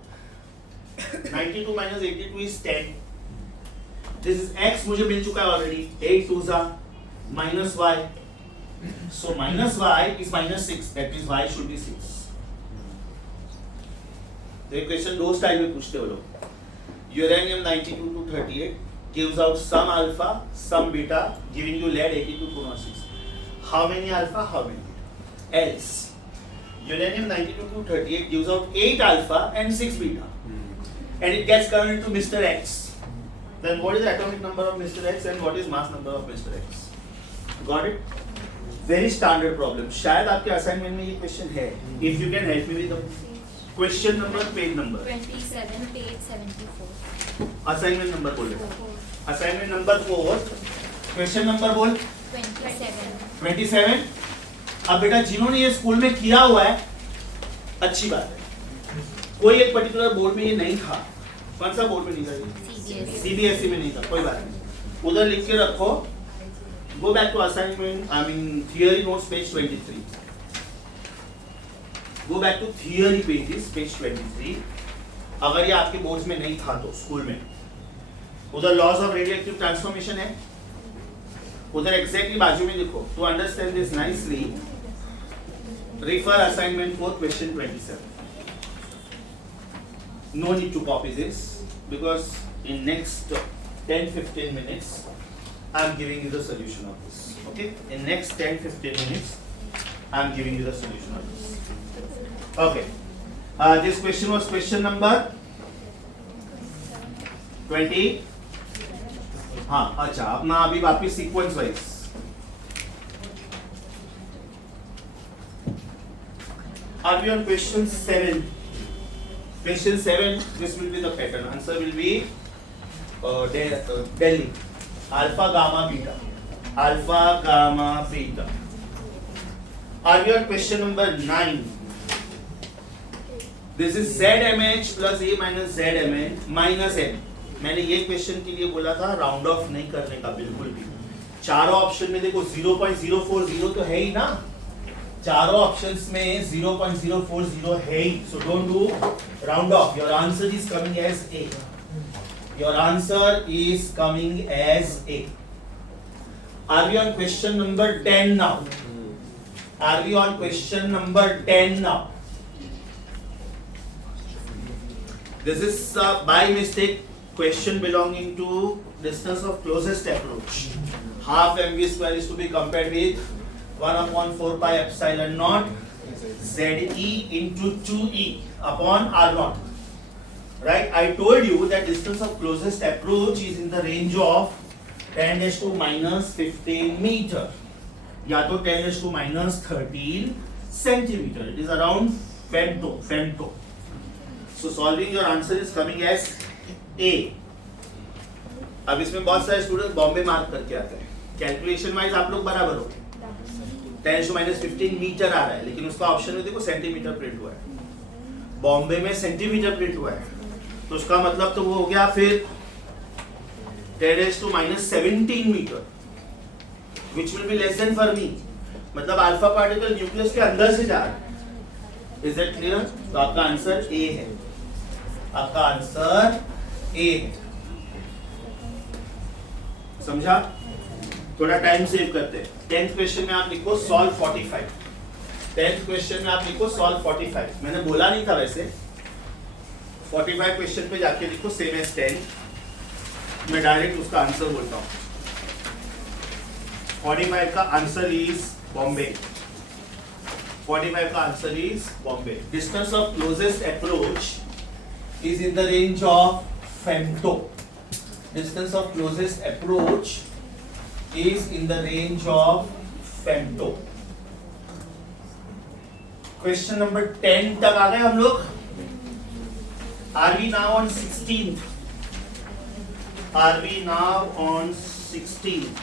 92 minus 82 is 10. This is x मुझे मिल चुका है already. 8 2s minus y. So minus y is minus 6. That means y should be 6. तो ये question दो style में पूछते हो लोग. Uranium 92 to 38 gives out some alpha, some beta, giving you lead 82 to 206. How many alpha? How many beta? Else. Uranium 92 to 38 gives out 8 alpha and 6 beta, and it gets converted to Mr. X. Then what is the atomic number of Mr. X and what is mass number of Mr. X? Got it? Very standard problem. शायद आपके assignment में ये question है. If you can help me with the question number, page number. 27, page 74. Assignment number बोल. Assignment number 4. Question number बोल. 27. 27. अब बेटा जिन्होंने ये स्कूल में किया हुआ है, अच्छी बात है. कोई एक पर्टिकुलर बोर्ड में ये नहीं था. कौन सा बोर्ड में नहीं था? सीबीएसई में नहीं था. कोई बात नहीं, उधर लिख के रखो. Go back to assignment, theory notes, page 23. Go back to theory pages, page 23. अगर ये आपके बोर्ड्स में नहीं था तो स्कूल में, उधर लॉज ऑफ रेडियोएक्टिव ट्रांसफॉर्मेशन है. उधर एग्जैक्टली बाजू में लिखो. To understand this nicely, refer assignment for question 27. No need to copy this because in next 10-15 minutes I am giving you the solution of this. Okay? In next 10-15 minutes I am giving you the solution of this. Okay. This question was question number 20. हाँ अच्छा, अपना अभी वापिस sequence wise. Are we on question 7? Question 7, this will be the pattern. Answer will be Delhi. Alpha, gamma, beta. Alpha, gamma, beta. Are we on question number 9? This is ZMH plus A minus ZMN minus N. मैंने ये question के लिए बोला था round of नहीं करने का बिल्कुल भी. चारों ऑप्शन में देखो 0.040 तो है ही ना. चारों ऑप्शंस में 0.040 है ही. So don't do round off. Your answer is coming as A. Your answer is coming as A. Are we on question number 10 now? Are we on question number 10 now? This is by mistake question belonging to distance of closest approach. Half mv square is to be compared with 1/4 pi epsilon naught ze into 2e upon r naught. Right? I told you that distance of closest approach is in the range of 10 raised to minus 15 meter. या तो 10 raised to minus 13 centimeter. It is around femto. So solving your answer is coming as A. अब इसमें बहुत सारे student Bombay mark करके आते हैं. Calculation wise आप लोग बराबर हो. 10 to minus 15 मीटर आ रहा है, लेकिन उसका ऑप्शन में देखो सेंटीमीटर प्रिंट हुआ है. बॉम्बे में सेंटीमीटर प्रिंट हुआ है, तो उसका मतलब तो वो हो गया फिर 10 raised to minus 17 metre, which will be less than for me. मतलब अल्फा पार्टिकल न्यूक्लियस के अंदर से जा रहा है. Is that clear? तो आपका आंसर A है. आपका आंसर A है. समझा? थोड़ा टाइम सेव करते हैं. 10th क्वेश्चन में आप लिखो सॉल्व 45. 10th क्वेश्चन में आप लिखो सॉल्व 45. मैंने बोला नहीं था वैसे. 45 क्वेश्चन पे जाके लिखो सेम एज 10. मैं डायरेक्ट उसका आंसर बोलता हूँ. 45 का आंसर इज बॉम्बे. 45 का answer is Bombay. Distance of closest approach is in the range of femto. Distance of closest approach is in the range of femto. Question number 10 तक आ गए हम लोग. Are we now on 16th? Are we now on 16th?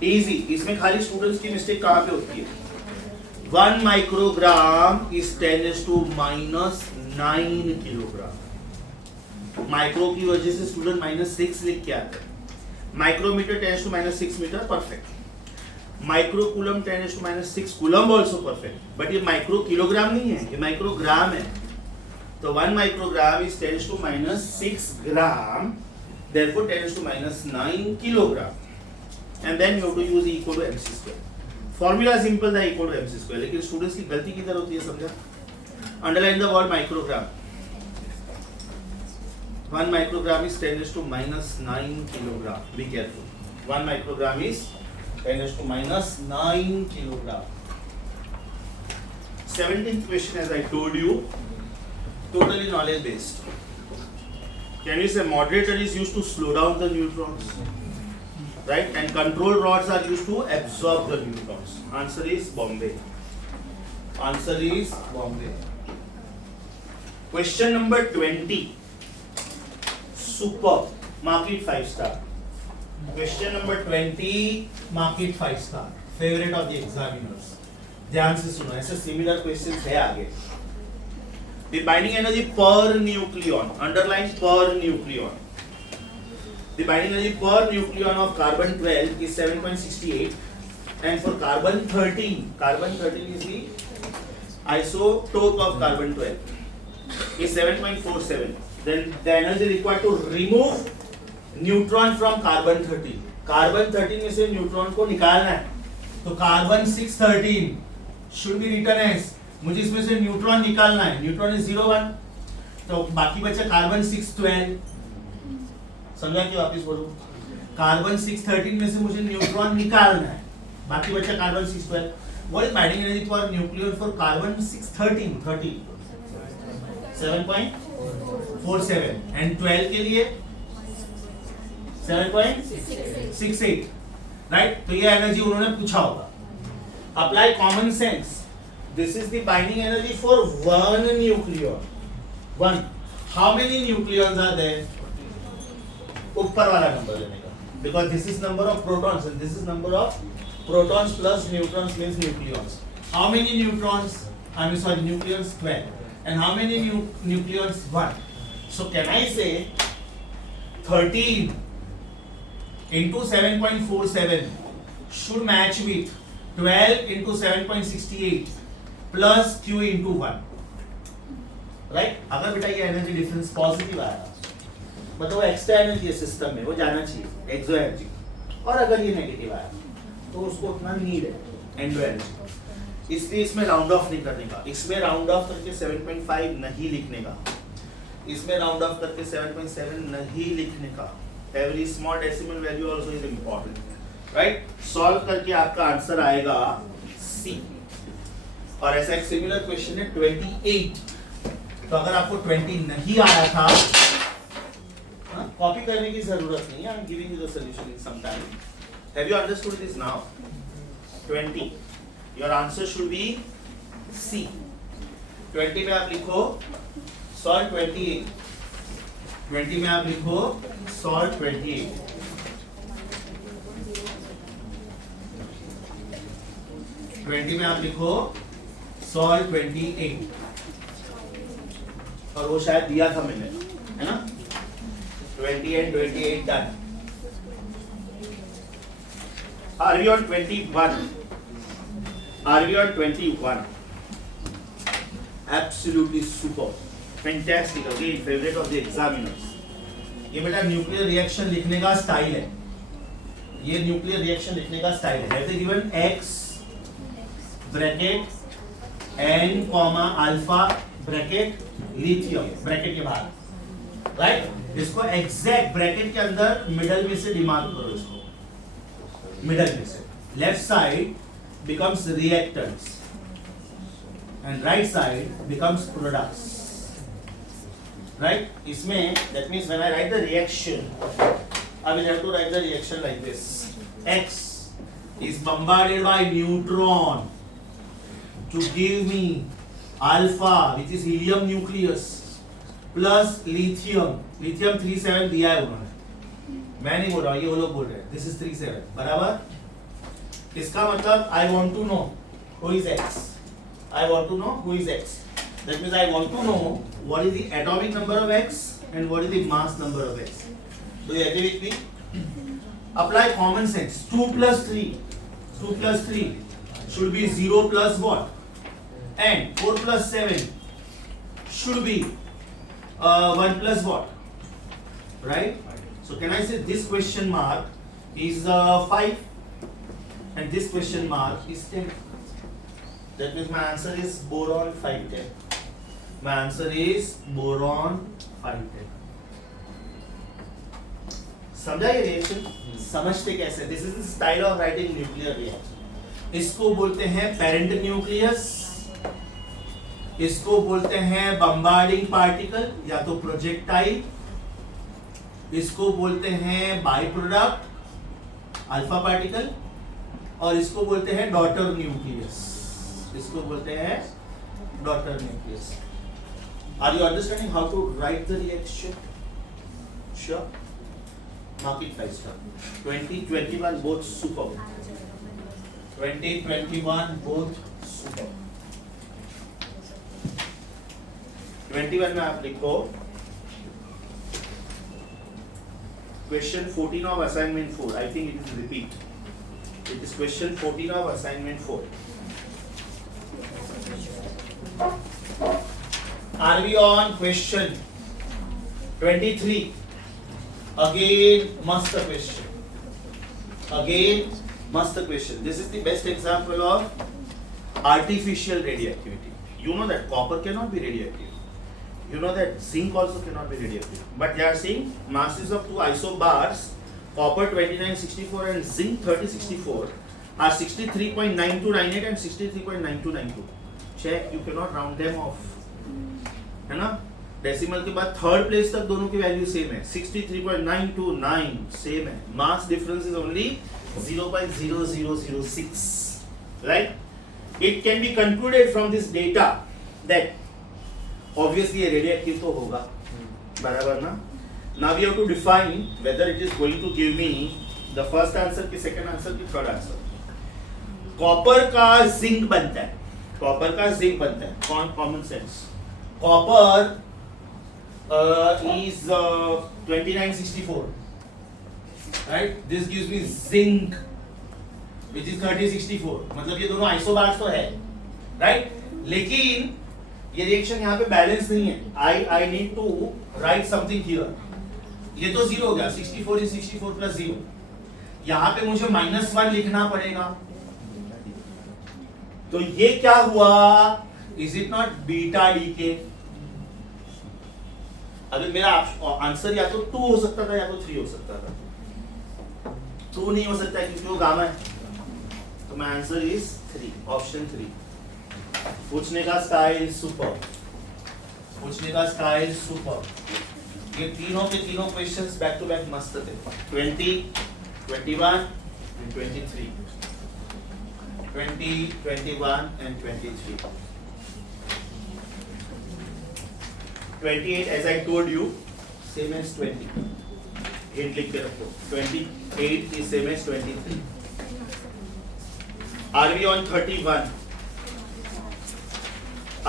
Easy. इसमें खाली students की mistake कहाँ पे होती है? 1 microgram is 10⁻⁹ किलोग्राम. माइक्रो की वजह से स्टूडेंट -6 लिख के आते हैं. Micrometre 10⁻⁶ metre, perfect. Micro coulomb 10⁻⁶ coulomb also perfect. But ये माइक्रो किलोग्राम नहीं है, ये माइक्रोग्राम है. तो 1 microgram is 10⁻⁶ gram, therefore 10⁻⁹ kilogram. And then you have to use E equal to mc square. Formula simple था, E equal to mc square. लेकिन students की गलती किधर होती है समझा? Underline the word microgram. 1 microgram is 10⁻⁹ kilogram. Be careful. 1 microgram is 10⁻⁹ kilogram. 17th question, as I told you, totally knowledge based. Can you say moderator is used to slow down the neutrons, right? And control rods are used to absorb the neutrons. Answer is Bombay. Answer is Bombay. Question number 20. Super. Mark it 5 star. Question number 20. Mark it 5 star. Favorite of the examiners. ध्यान से सुनो, ऐसे similar questions है आगे. The binding energy per nucleon. Underline per nucleon. The binding energy per nucleon of carbon 12 is 7.68, and for carbon 13 is the isotope of carbon 12, is 7.47. Then the energy required to remove neutron from carbon 13. Carbon 13 में से neutron को निकालना है, तो carbon 613 should be written as, मुझे इसमें से neutron निकालना है. न्यूट्रॉन इज 0,1, तो बाकी बचा कार्बन 612. समझा कि वापस बोलूं? कार्बन 613 में से मुझे न्यूट्रॉन निकालना है, बाकी बचा carbon 612. What is binding energy for nucleus for carbon 613? 7.47, and 12 के लिए 7.68, राइट? तो ये एनर्जी उन्होंने पूछा होगा. Apply common sense. This is the binding energy for one nucleon. One. How many nucleons are there? ऊपर वाला नंबर लेने का. Because this is number of protons and this is number of protons plus neutrons means nucleons. How many neutrons? Nucleons 12. And how many nucleons? 1. So can I say 13 into 7.47 should match with 12 into 7.68 plus q into 1, right? अगर बेटा ये energy difference positive आया, मतलब वो extra energy है system में, वो जाना चाहिए, एक्सो एनर्जी. और अगर ये नेगेटिव आया तो उसको उतना नीड है, एंडो एनर्जी. इसलिए इसमें राउंड ऑफ नहीं करने का, इसमें राउंड ऑफ करके 7.5 नहीं लिखने का, इसमें राउंड ऑफ करके 7.7 नहीं लिखने का. Every small decimal value also is important, right? Solve करके आपका आंसर आएगा सी. और ऐसा एक सिमिलर क्वेश्चन है 28. तो अगर आपको 20 नहीं आया था, कॉपी करने की जरूरत नहीं है. I am giving you the solution in some time. Have you understood this now? 20. Your answer should be C. 20 में आप लिखो सॉल्व 28. 20 में आप लिखो सॉल्व 28. 20 में आप लिखो सॉल्व 28. और वो शायद दिया था मैंने, है ना? 20 and 28 done. Are we on 21? Are we on 21? Absolutely super, fantastic. Again, favorite of the examiners. ये बेटा न्यूक्लियर रिएक्शन लिखने का स्टाइल है. ये न्यूक्लियर रिएक्शन लिखने का स्टाइल है. Have they given X bracket N comma alpha bracket lithium bracket के बाहर, राइट? इसको एग्जैक्ट ब्रैकेट के अंदर मिडल में से डिमार्क करो. इसको मिडल में से left side becomes reactants. and right side becomes products. right? इसमें that means when I write the reaction, I will have to write the reaction like this. X is bombarded by neutron to give me alpha, which is helium nucleus, plus lithium. lithium 37 दिया है उन्होंने, मैं नहीं बोल रहा, ये वो लोग बोल रहे हैं. This is 37, बराबर? इसका मतलब I want to know who is X. I want to know who is X. That means I want to know what is the atomic number of X and what is the mass number of X. Do you agree with me? Apply common sense. 2 plus 3 should be 0 plus what? And 4 plus 7 should be 1 plus what? Right? So can I say this question mark is 5 and this question mark is 10. That means my answer is boron 510. My answer is boron 510. समझा ये reaction? समझते कैसे? This is the style of writing nuclear reaction. इसको बोलते हैं parent nucleus, इसको बोलते हैं बम्बार्डिंग पार्टिकल या तो प्रोजेक्टाइल, इसको बोलते हैं बाई प्रोडक्ट अल्फा पार्टिकल, और इसको बोलते हैं डॉटर न्यूक्लियस. इसको बोलते हैं daughter nucleus. Are you understanding how to write the reaction? Sure. Mark it 5 star. 2021 both superb. 2021 both superb. 21 में आप लिखो question 14 of assignment 4. I think it is repeat. It is question 14 of assignment 4. Are we on question 23? Again, must question. Again, must question. This is the best example of artificial radioactivity. You know that copper cannot be radioactive. You know that zinc also cannot be radioactive. But they are saying masses of two isobars, copper 2964 and zinc 3064, are 63.9298 and 63.9292. Check, you cannot round them off. है ना? Decimal के बाद third place तक दोनों की value same है, 63.929 same है. Mass difference is only 0.0006. Right? It can be concluded from this data that obviously ये रेडियोएक्टिव तो होगा, बराबर ना? Now we have to define whether it is going to give me the first answer की, second answer की, third answer. Copper का zinc बनता है, कॉपर का जिंक बनता है. Common sense. Copper is 2964, right? This gives me zinc which is 3064. मतलब ये दोनों आइसोबार्स तो है, right? लेकिन ये रिएक्शन यहाँ पे बैलेंस नहीं है. I need to write something here. ये तो 0 हो गया, 64 is 64 plus 0. यहाँ पे मुझे -1 लिखना पड़ेगा. तो ये क्या हुआ? Is it not beta decay? अगर मेरा आंसर या तो 2 हो सकता था या तो 3 हो सकता था. 2 नहीं हो सकता क्योंकि वो गामा है. तो माय आंसर इज 3, ऑप्शन 3. पूछने का स्टाइल सुपर, पूछने का स्टाइल सुपर. ये तीनों के तीनों क्वेश्चंस बैक टू बैक मस्त थे. 20, 21 and 23. 20, 21 and 23. 28 as I told you, same as 20. Hint लिख के रखो. 28 is same as 23. Are we on 31?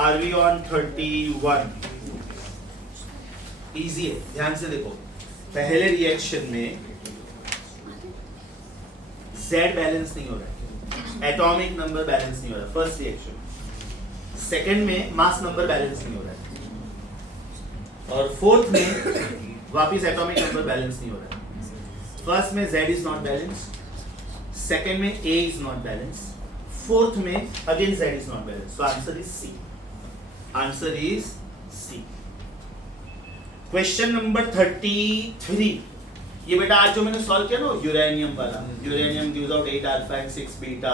Are we on 31? Easy है, ध्यान से देखो. पहले रिएक्शन में Z बैलेंस नहीं हो रहा है, एटॉमिक नंबर बैलेंस नहीं हो रहा. First reaction. सेकंड में मास नंबर बैलेंस नहीं हो रहा है, और फोर्थ में वापिस एटॉमिक नंबर बैलेंस नहीं हो रहा है. फर्स्ट में Z is not balance, second में A is not balance, fourth में again Z is not balance. So answer is C. Answer is C. Question number 33. ये बेटा आज जो मैंने सॉल्व किया ना यूरेनियम वाला, uranium gives out 8 alpha and 6 beta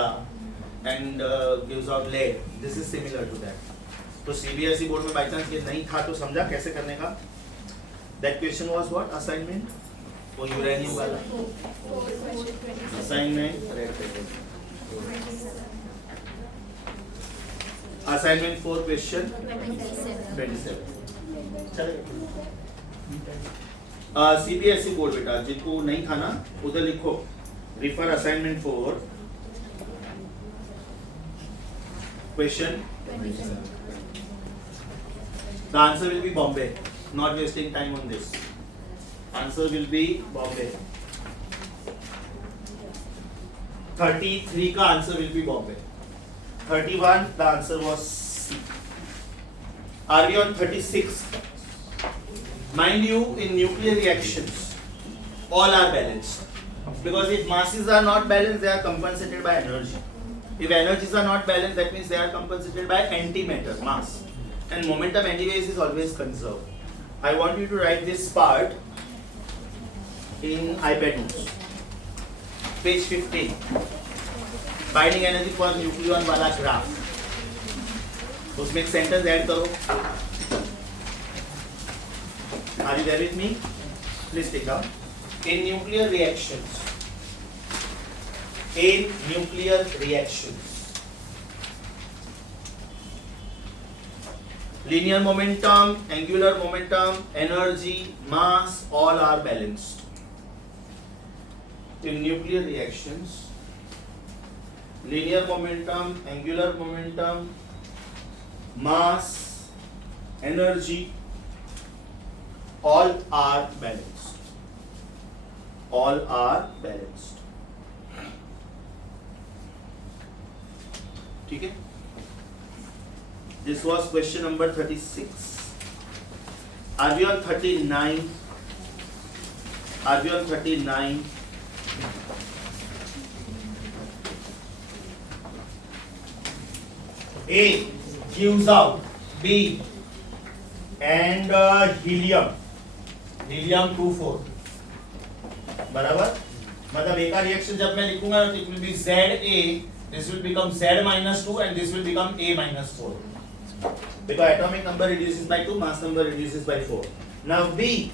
and gives out lead. This is similar to that. तो CBSE board में बाय चांस ये नहीं था तो समझा कैसे करने का. That question was what? Assignment? For uranium wala? Assignment. Assignment 4 question 27. CBSE board बेटा, जिनको नहीं था ना उधर लिखो refer assignment 4 question 27. The answer will be Bombay. Not wasting time on this. Answer will be Bombay. 33 का answer will be Bombay. 31 the answer was C. Are we on 36? Mind you, in nuclear reactions, all are balanced. Because if masses are not balanced, they are compensated by energy. If energies are not balanced, that means they are compensated by antimatter, mass. And momentum anyways is always conserved. I want you to write this part in iPad notes. Page 15. Binding energy for nucleon वाला graph. उसमें एक sentence add करो. Are you there with me? Please take down. In nuclear reactions, linear momentum, angular momentum, energy, mass, all are balanced. In nuclear reactions, linear momentum, angular momentum, mass, energy, all are balanced. All are balanced. ठीक है? This was question number 36. Are we on 39? Are we on 39? A gives out B and helium-24. बराबर? मतलब एक का reaction जब मैं लिखूंगा तो it will be ZA, this will become Z-2 and this will become A-4. Because atomic number reduces by 2, mass number reduces by 4. Now B,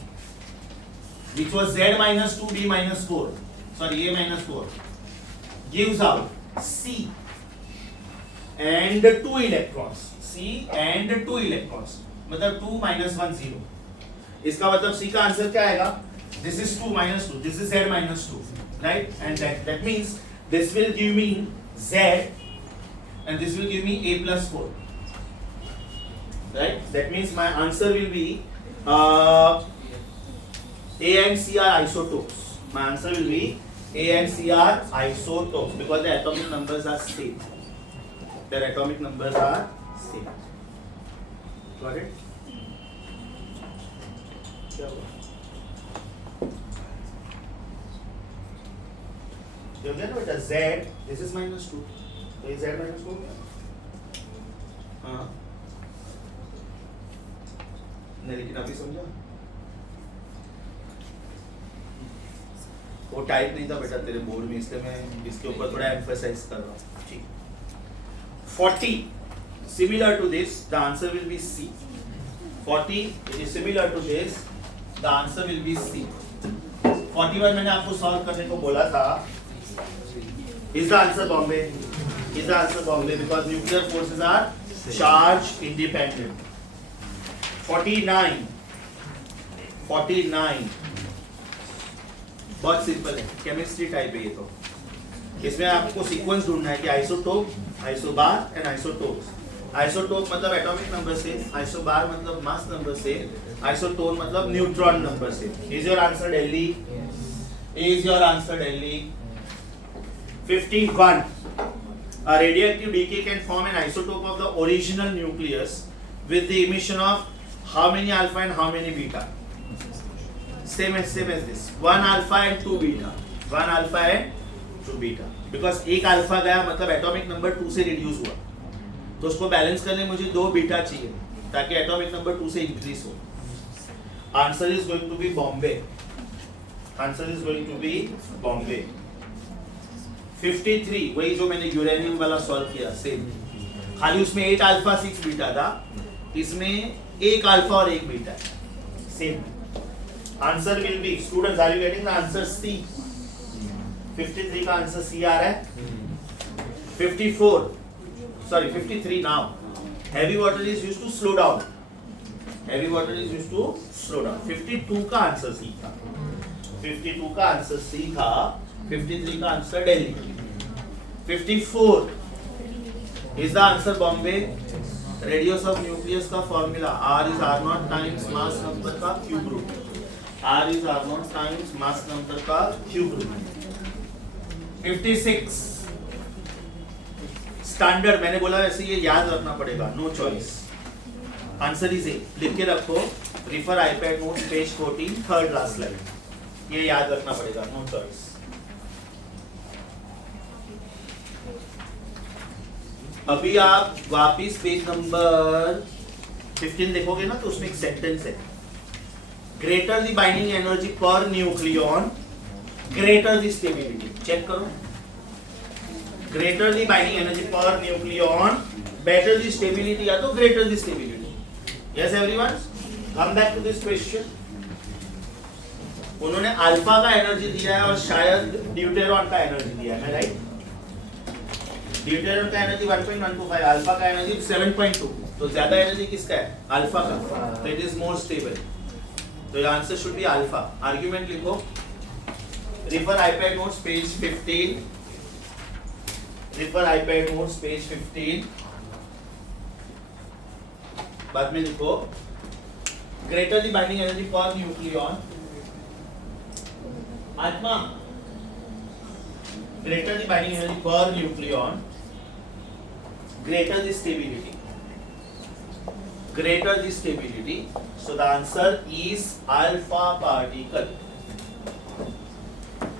which was Z-2, D-4, sorry A-4, gives out C and 2 electrons. C and 2 electrons. मतलब 2 -1 0. इसका मतलब C का answer क्या आएगा? This is 2 - 2. This is Z-2, right? And that means this will give me Z, and this will give me A+4. Right? That means my answer will be A and C are isotopes. My answer will be A and C are isotopes because the atomic numbers are same. Their atomic numbers are same. Got it? क्या हुआ? You get what a Z? This is -2. So is Z-2 क्या? हाँ. नहीं लेकिन अभी समझा? वो type नहीं था बेटा तेरे बोर्ड में, इसलिए मैं इसके ऊपर थोड़ा एम्फसाइज कर रहा हूँ. ठीक. 40 similar to this, the answer will be C. 40 is similar to this, the answer will be C. 41 मैंने आपको सॉल्व करने को बोला था. Is the answer Bombay? Is the answer Bombay because nuclear forces are charge independent. 49 बहुत simple है, chemistry type है ये तो. इसमें आपको सीक्वेंस ढूंढना है कि isotope, isobar and isotopes. Isotope मतलब एटॉमिक नंबर से, आइसोबार मतलब मास नंबर से, आइसोटोन मतलब न्यूट्रॉन नंबर से. Is your answer Delhi? Is your answer Delhi? 51. A radioactive decay can form an isotope of the original nucleus with the emission of how many alpha and how many beta? Same as this. 1 alpha and 2 beta. 1 alpha and 2 beta. Because एक alpha गया मतलब atomic number 2 से reduce हुआ. तो उसको balance करने मुझे 2 beta चाहिए ताकि atomic number 2 से increase हो. Answer is going to be Bombay. Answer is going to be Bombay. 53 वही जो मैंने यूरेनियम वाला सॉल्व किया सेम. खाली उसमें 8 अल्फा 6 बीटा था, इसमें 1 अल्फा और 1 बीटा है same. Answer will be, students, are you getting the answer C? 53 का आंसर C आ रहा है. 53 now. Heavy water is used to slow down. 52 का आंसर C था. 52 का आंसर C था. 53 का answer Delhi. 54 is the answer Bombay. Radius of nucleus का formula R is R0 times mass number का cube root. R is R0 times mass number का cube root. 56 standard, मैंने बोला वैसे ये याद रखना पड़ेगा, no choice. Answer is A, लिख के रखो. Refer iPad notes page 14 third last line. ये याद रखना पड़ेगा, नो चॉइस. अभी आप वापिस पेज नंबर 15 देखोगे ना, तो उसमें एक सेंटेंस है. Greater the binding energy per nucleon, greater the stability. Check करो. Greater the binding energy per nucleon, better the stability, या तो greater the stability. Yes everyone, come back to this question. उन्होंने अल्फा का energy दिया है और शायद deuteron का एनर्जी दिया है, मैं राइट? ड्यूटेरॉन का एनर्जी 1.125, अल्फा का एनर्जी 7.2. तो ज्यादा एनर्जी किसका है? अल्फा का. तो इट इज मोर स्टेबल. तो your answer should be alpha. Argument लिखो. Refer iPad notes page 15. Refer iPad notes page 15. बाद में लिखो. Greater the binding energy per nucleon. आत्मा. Greater the binding energy per nucleon. Greater the stability. Greater the stability. So the answer is alpha particle.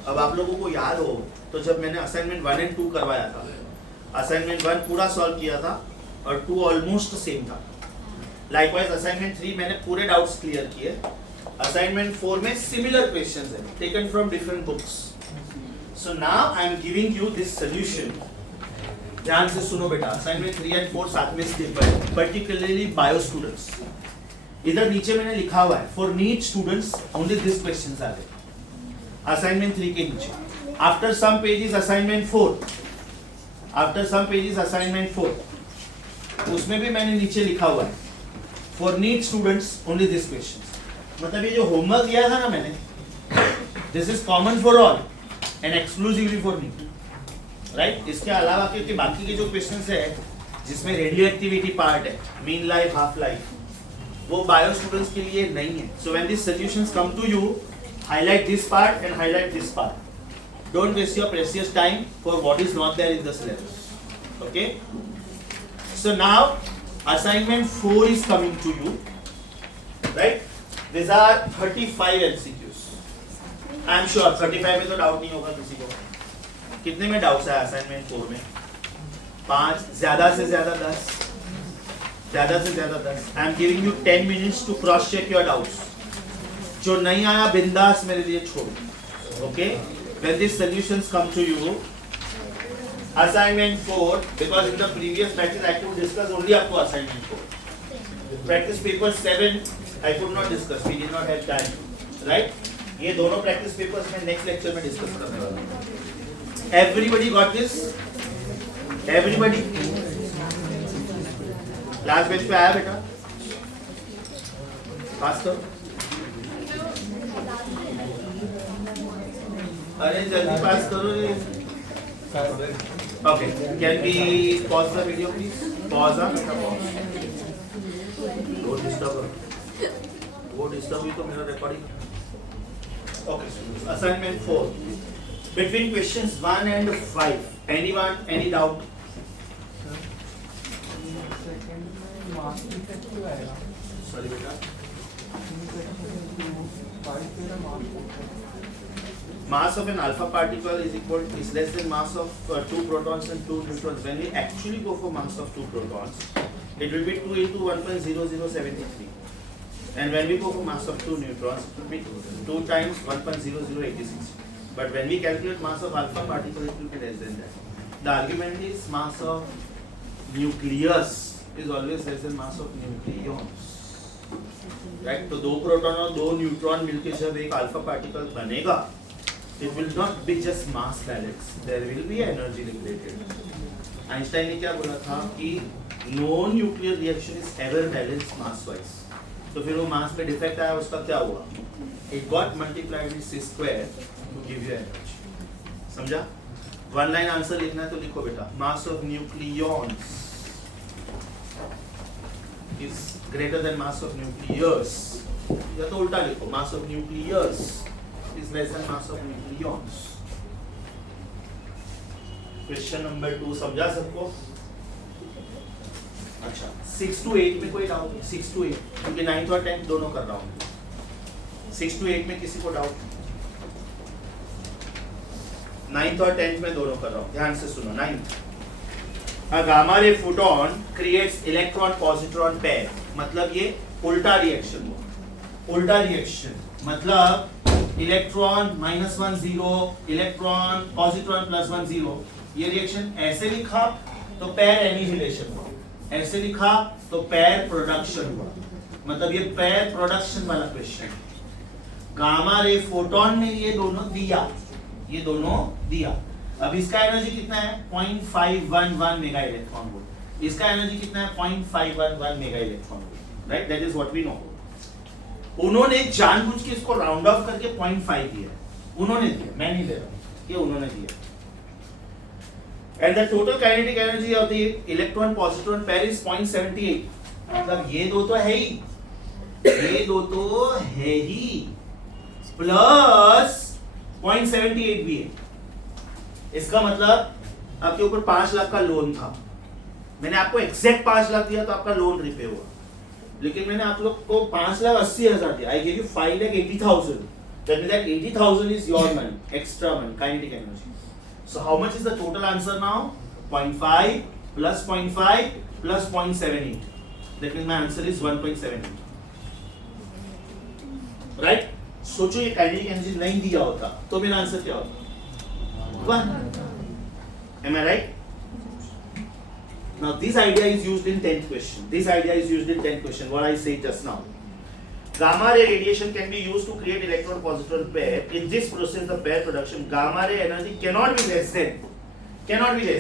अब आप लोगों को याद हो तो जब मैंने असाइनमेंट 1 एंड 2 करवाया था, असाइनमेंट 1 पूरा सॉल्व किया था और 2 ऑलमोस्ट सेम था. लाइकवाइज असाइनमेंट 3 मैंने पूरे डाउट्स क्लियर किए. असाइनमेंट 4 में सिमिलर क्वेश्चंस हैं taken from different books. So now I am giving you this solution. ध्यान से सुनो बेटा. असाइनमेंट 3 एंड 4 साथ में स्टेप है, पर्टिकुलरली बायो स्टूडेंट्स. इधर नीचे मैंने लिखा हुआ है for NEET students only this questions are there. Assignment 3 के नीचे after some pages assignment 4, after some pages assignment 4, उसमें भी मैंने नीचे लिखा हुआ है for NEET students only this questions. मतलब ये जो होमवर्क दिया था ना मैंने, this is common for all and exclusively for NEET, right? इसके अलावा क्योंकि बाकी के जो क्वेश्चंस है जिसमें रेडियो एक्टिविटी पार्ट है, मीन लाइफ, हाफ लाइफ, वो बायो स्टूडेंट्स के लिए नहीं है. So when this solutions come to you, highlight this part and highlight this part. Don't waste your precious time for what is not there in the syllabus. Okay? So now assignment 4 is coming to you, right? These are 35 MCQs. I am sure 35 में तो doubt नहीं होगा किसी को. कितने में doubts है assignment 4 में? 5, ज्यादा से ज्यादा 10, ज्यादा से ज्यादा 10. I am giving you 10 minutes to cross check your doubts. जो नहीं आया बिंदास मेरे लिए छोड़ो. Okay? When these solutions come to you, assignment 4, because in the previous batches I could discuss only up to assignment 4. Practice paper 7 I could not discuss. We did not have time, right? ये दोनों practice papers मैं next lecture में discuss करने वाला हूँ. Everybody got this? Everybody? Last batch पे आया बेटा? पास करो. अरे जल्दी पास करो रे. Okay, can we pause the video please? Pause. Don't disturb. वो disturb हुई तो मेरा recording. Okay, assignment 4. Between questions 1 and 5, anyone, any doubt? Sorry बेटा. Mass of an alpha particle is less than mass of 2 protons and 2 neutrons. When we actually go for mass of 2 protons, it will be 2 into 1.0073. And when we go for mass of 2 neutrons, it will be 2 times 1.0086. But when we calculate mass of alpha particle, it will be less than that. The argument is mass of nucleus is always less than mass of nucleons. Right. तो दो proton और दो neutron मिलके जब एक alpha particle बनेगा, it will not be just mass balance, there will be energy liberated. Einstein ने क्या बोला था कि no nuclear reaction is ever balance mass wise. तो फिर वो मास पे डिफेक्ट आया, उसका क्या हुआ? It got multiplied with c square to give you energy. समझा? वन लाइन आंसर लिखना है तो लिखो बेटा, mass of nucleons is greater than mass of nucleus, या तो उल्टा लिखो, mass of nucleus is less than mass of nucleons। Question number 2 समझा सबको? अच्छा 6 to 8 में कोई डाउट? 6 to 8 क्योंकि 9th और 10th दोनों कर रहा हूँ। 6 to 8 में किसी को डाउट? 9th और 10th में दोनों कर रहा हूँ, ध्यान से सुनो। 9th, A gamma ray photon creates electron positron pair, मतलब ये उल्टा रिएक्शन हुआ। उल्टा रिएक्शन मतलब इलेक्ट्रॉन -1 0, इलेक्ट्रॉन पॉजिट्रॉन +1 0। ये रिएक्शन ऐसे लिखा तो पैर एनिहिलेशन हुआ, ऐसे लिखा तो पैर प्रोडक्शन हुआ, मतलब ये पैर प्रोडक्शन वाला क्वेश्चन। गामा रे फोटोन ने ये दोनों दिया, ये दोनों दिया। अब इसका एनर्जी कितना है? 0.511 मेगा इलेक्ट्रॉन वोल्ट। इसका एनर्जी कितना है? 0.511 mega electron volt, right? That is what we know. उन्होंने जानबूझ के इसको राउंड ऑफ करके 0.5 दिया है, उन्होंने दिया, मैं नहीं दे रहा, ये उन्होंने दिया। And the total kinetic energy of the electron positron pair is 0.78, मतलब ये दो तो है ही, ये दो तो है ही, प्लस 0.78 भी है। इसका मतलब आपके ऊपर 5 लाख का लोन था, मैंने आपको एग्जैक्ट 5 लाख दिया तो आपका लोन रिपे हुआ, लेकिन मैंने आप लोग को 5,80,000 दिया। I give you 5,80,000, that means that 80,000 is your money, extra money, kinetic energy. So how much is the total answer now? 0.5 plus 0.5 plus 0.78, that means my answer is 1.78, right? सोचो ये kinetic energy नहीं दिया होता तो मेरा answer क्या होता? 1. Am I right? Now this idea is used in 10th question. This idea is used in 10th question. What I said just now. Gamma ray radiation can be used to create electron positron pair. In this process, the pair production gamma ray energy cannot be less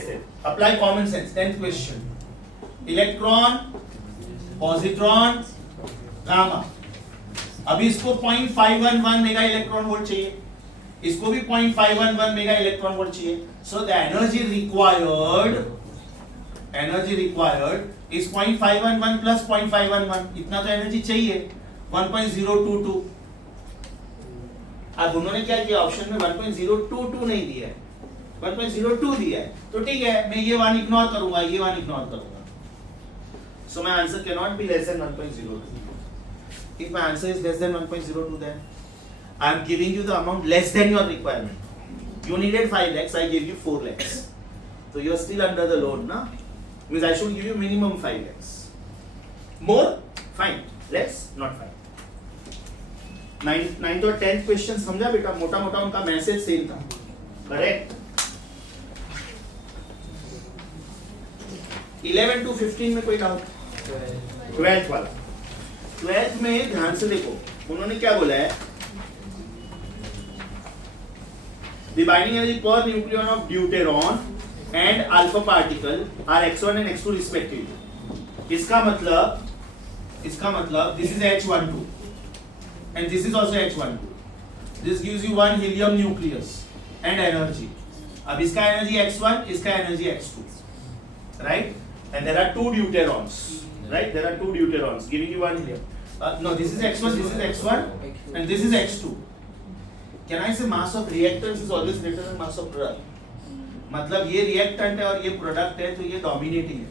than. Apply common sense. 10th question. Electron, positron, gamma. अभी इसको 0.511 mega electron volt चाहिए, इसको भी 0.511 mega electron volt चाहिए। So the energy required is 0.511 plus 0.511, इतना तो energy चाहिए, 1.022। अब उन्होंने क्या किया? ऑप्शन में 1.022 नहीं दिया है, 1.02 दिया है, तो ठीक है, मैं ये 1 इग्नोर करूंगा, ये 1 इग्नोर करूंगा। So my answer can not be less than 1.02। If my answer is less than 1.02, then I am giving you the amount less than your requirement. You needed 5 lakhs, I gave you 4 lakhs. So you are still under the loan, na? Because I should give you minimum 5 lakhs. More? Fine. Less? Not fine. 9th और 10th question समझा बेटा? मोटा मोटा उनका message same था, correct? 11 to 15 में कोई doubt? 12th वाला। 12th में ध्यान से देखो, उन्होंने क्या बोला है? The binding energy per nucleon of deuteron and alpha particle are x1 and x2 respectively. इसका मतलब this is H12 and this is also H12. This gives you one helium nucleus and energy. अब इसका energy x1, इसका energy x2, right? And there are two deuterons, right? There are two deuterons giving you one helium. No, this is x1, this is x1, and this is x2. Can I say mass of reactants is always greater than mass of product? मतलब ये reactant है और ये product है, तो ये dominating है,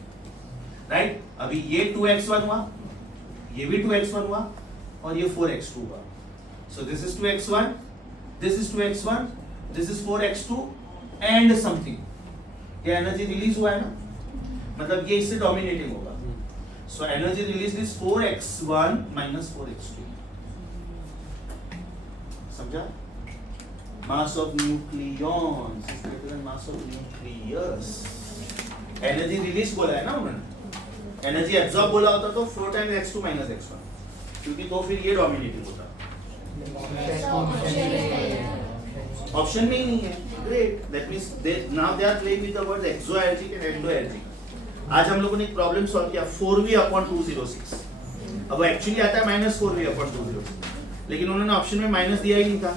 right? अभी ये 2x1 हुआ, ये भी 2x1 हुआ, और ये 4x2 हुआ। So this is 2x1, this is 2x1, this is 4x2 and something. ये energy release हुआ है ना? मतलब ये इससे dominating होगा। So energy released is 4x1 minus 4x2. समझा? Mass of nucleons is greater than mass of nucleus. Energy release बोला है ना उन्होंने, energy absorb बोला होता तो 4 times x2 minus x1. क्योंकि तो फिर ये डोमिनेटिंग होता, ऑप्शन में ही नहीं है। Great, that means they now they are playing with the words exoergic and endoergic. आज हम लोगों ने एक प्रॉब्लम सॉल्व किया 4v/206। अब वो एक्चुअली आता है -4v/206, लेकिन उन्होंने ऑप्शन में माइनस दिया ही नहीं था,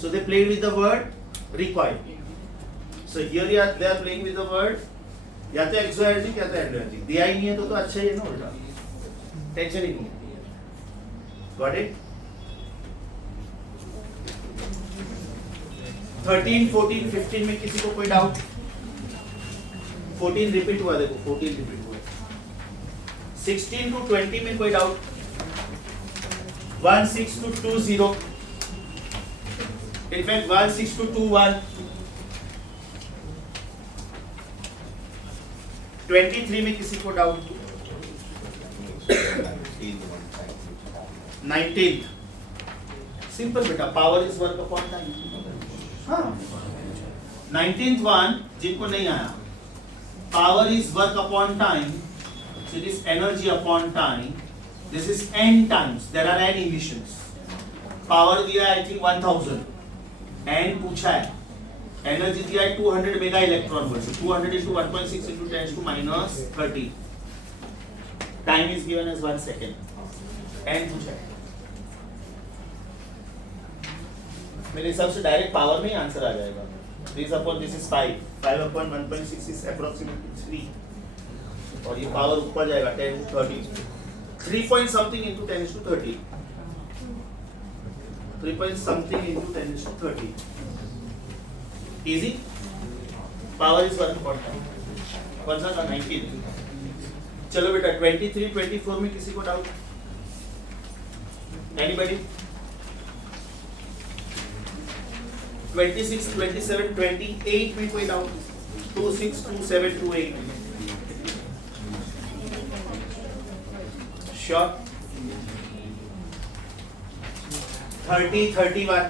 so they played with the word recoil. So here they are playing with the word या तो एक्सोएर्जिक या तो एंडोएर्जिक। दिया ही नहीं है तो अच्छा ही है ना, उल्टा टेंशन ही नहीं है। Got it? 13, 14, 15 में किसी को कोई डाउट? 14 रिपीट हुआ, देखो 14 रिपीट हुआ। 16 to 20 में कोई doubt? 16 to 20, in fact 16 to 21, 23 में किसी को डाउट? 19th सिंपल बेटा, power is work upon time. हाँ 19th वन जिनको नहीं आया, power is work upon time, so it is energy upon time, this is n times, there are n emissions, power दिया है I think 1000, n पूछा है, energy दिया है 200 mega electron volt, 200 into 1.6 into 10 to minus 30, time is given as 1 second, n पूछा है। मेरे हिसाब से डायरेक्ट पावर में ही आंसर आ जाएगा। this upon this is 5, 5 upon 1.6 is approximately 3, और ये पावर ऊपर जाएगा 10 to 30, 3 point something into 10 to 30, 3 point something into 10 to 30, easy। Power is work upon time. कौन सा था? 19। चलो बेटा 23, 24 में किसी को डाउट? एनीबॉडी? 26, 27, 28 में कोई डाउट? 26, 27, 28 श्योर? 30, 31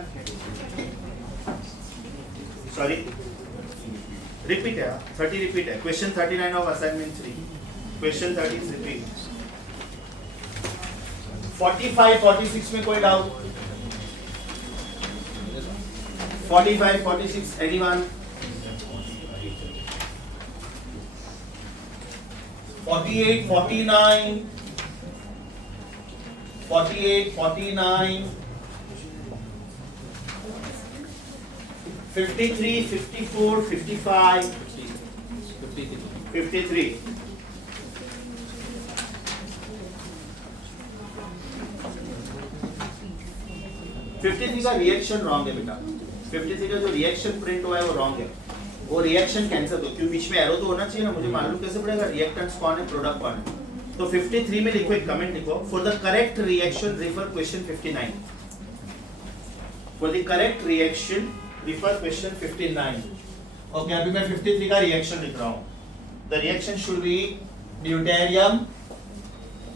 सॉरी रिपीट है, 30 रिपीट है। Question 39 of assignment 3, question 30 is repeat. 45, 46 में कोई डाउट? 45, 46 anyone? 48, 49, 48, 49, 53, 54, 55, 53. फिफ्टी का रिएक्शन रॉन्ग है बेटा, 53 का जो रिएक्शन प्रिंट हुआ है वो रॉन्ग है, वो रिएक्शन कैंसिल हो, क्यों बीच में एरो तो होना चाहिए ना, मुझे मालूम कैसे पड़ेगा रिएक्टेंट्स कौन है, प्रोडक्ट कौन है। तो 53 में लिखो, एक कमेंट लिखो, for the correct reaction refer question 59, for the correct reaction refer question 59। Okay, अभी मैं 53 का रिएक्शन लिख रहा हूँ। The reaction should be deuterium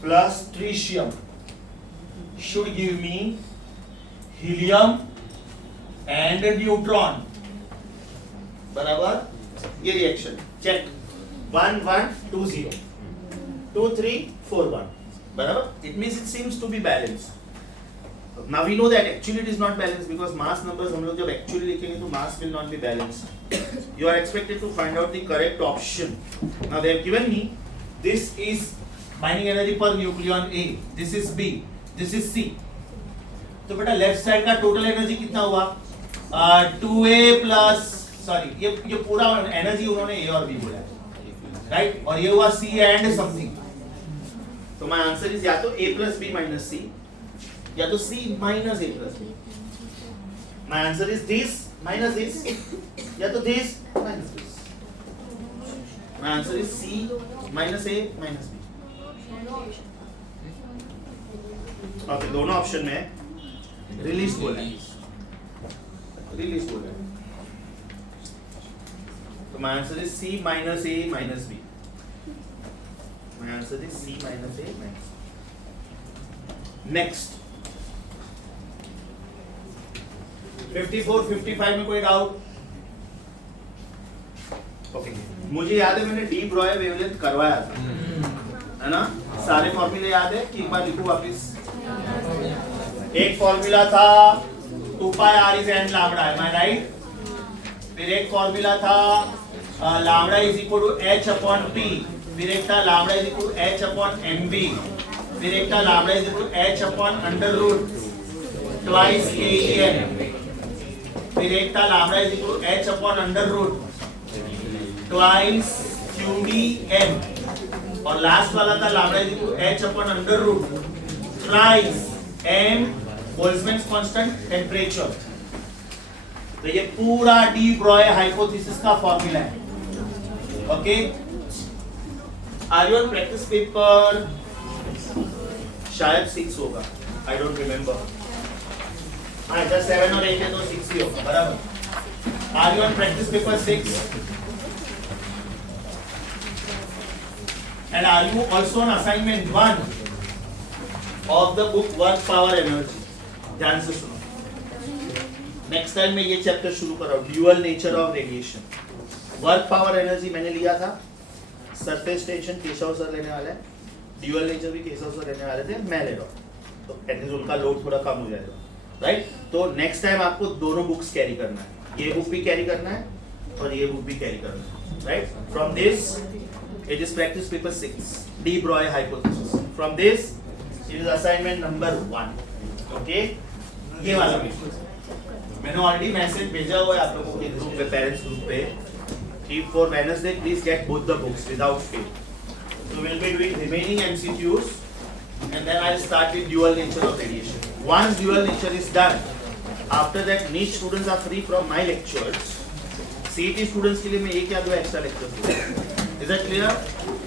plus tritium should give me helium and neutron, बराबर। ये रिएक्शन चेक 1 1 2 0 2 3 4 1 बराबर। It means it seems to be balanced. Now we know that actually it is not balanced because mass numbers हम लोग जब actually लिखेंगे तो mass will not be balanced. You are expected to find out the correct option. Now they have given me this is binding energy per nucleon A, this is B, this is C. तो बेटा left side का total energy कितना हुआ? 2A plus sorry ये पूरा energy उन्होंने A और B बोला है, राइट, और ये हुआ C एंड समथिंग। तो माय आंसर इज या तो A plus B minus C या तो C minus A plus B। My answer is this minus this या तो this minus this. My answer is C minus A minus B। Okay, दोनों option में release बोला है, रिलीज बोला है। तो my answer is C minus A minus B। My answer is C minus A minus. Next 54 55 में कोई doubt? Okay, मुझे याद है मैंने डी ब्रॉय वेवलेंथ करवाया था, है ना? सारे फॉर्मूले याद है कि एक बार लिखूं वापस? एक फॉर्मूला था 2 pi r is n lambda, am I right? फिर एक फॉर्मूला था lambda is equal to h upon p, फिर एक था lambda is equal to h upon mv, फिर एक था lambda is equal to h upon under root twice KEN, फिर एक था lambda is equal to h upon under root twice QDN, और लास्ट वाला था lambda is equal to h upon under root thrice m Boltzmann constant temperature. तो ये पूरा de Broglie hypothesis का फॉर्मूला है। Okay, are you on practice paper शायद 6 होगा, आई डोंट रिमेम्बर। हाँ, जब 7 और 8 है तो 6 ही होगा, बराबर। Are you on practice paper 6 and are you also on assignment 1 of the book work power energy? ध्यान से सुनो, नेक्स्ट टाइम मैं ये चैप्टर शुरू कर रहा हूँ, dual nature of radiation. Work power energy मैंने लिया था, सरफेस टेंशन केशव सर लेने वाले हैं, ड्यूअल नेचर भी केशव सर लेने वाले थे, मैं ले रहा हूँ, तो एटलीस्ट उनका लोड थोड़ा कम हो जाएगा, राइट? तो नेक्स्ट टाइम आपको दोनों बुक्स कैरी करना है, ये बुक भी कैरी करना है और ये बुक भी कैरी करना है, right? From this it is practice paper 6, de Broglie hypothesis. From this it is assignment number 1. Okay, ये वाला मैंने ऑलरेडी मैसेज भेजा हुआ है आप लोगों के ग्रुप पे, पेरेंट्स ग्रुप पे, कि for Wednesday please get both the books without fail. So we'll be doing remaining MCQs and then I'll start with dual nature of radiation. Once dual nature is done, after that niche students are free from my lectures. CET students के लिए मैं ये क्या दूँ extra lectures? Is that clear?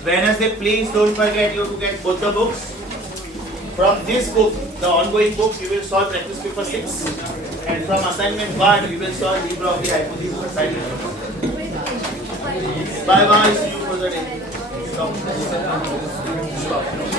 Wednesday, please don't forget you to get both the books. From this book, the ongoing books, you will solve practice paper 6, and from assignment 1, you will solve de Broglie hypothesis assignment. Bye bye. See you for the day. Stop.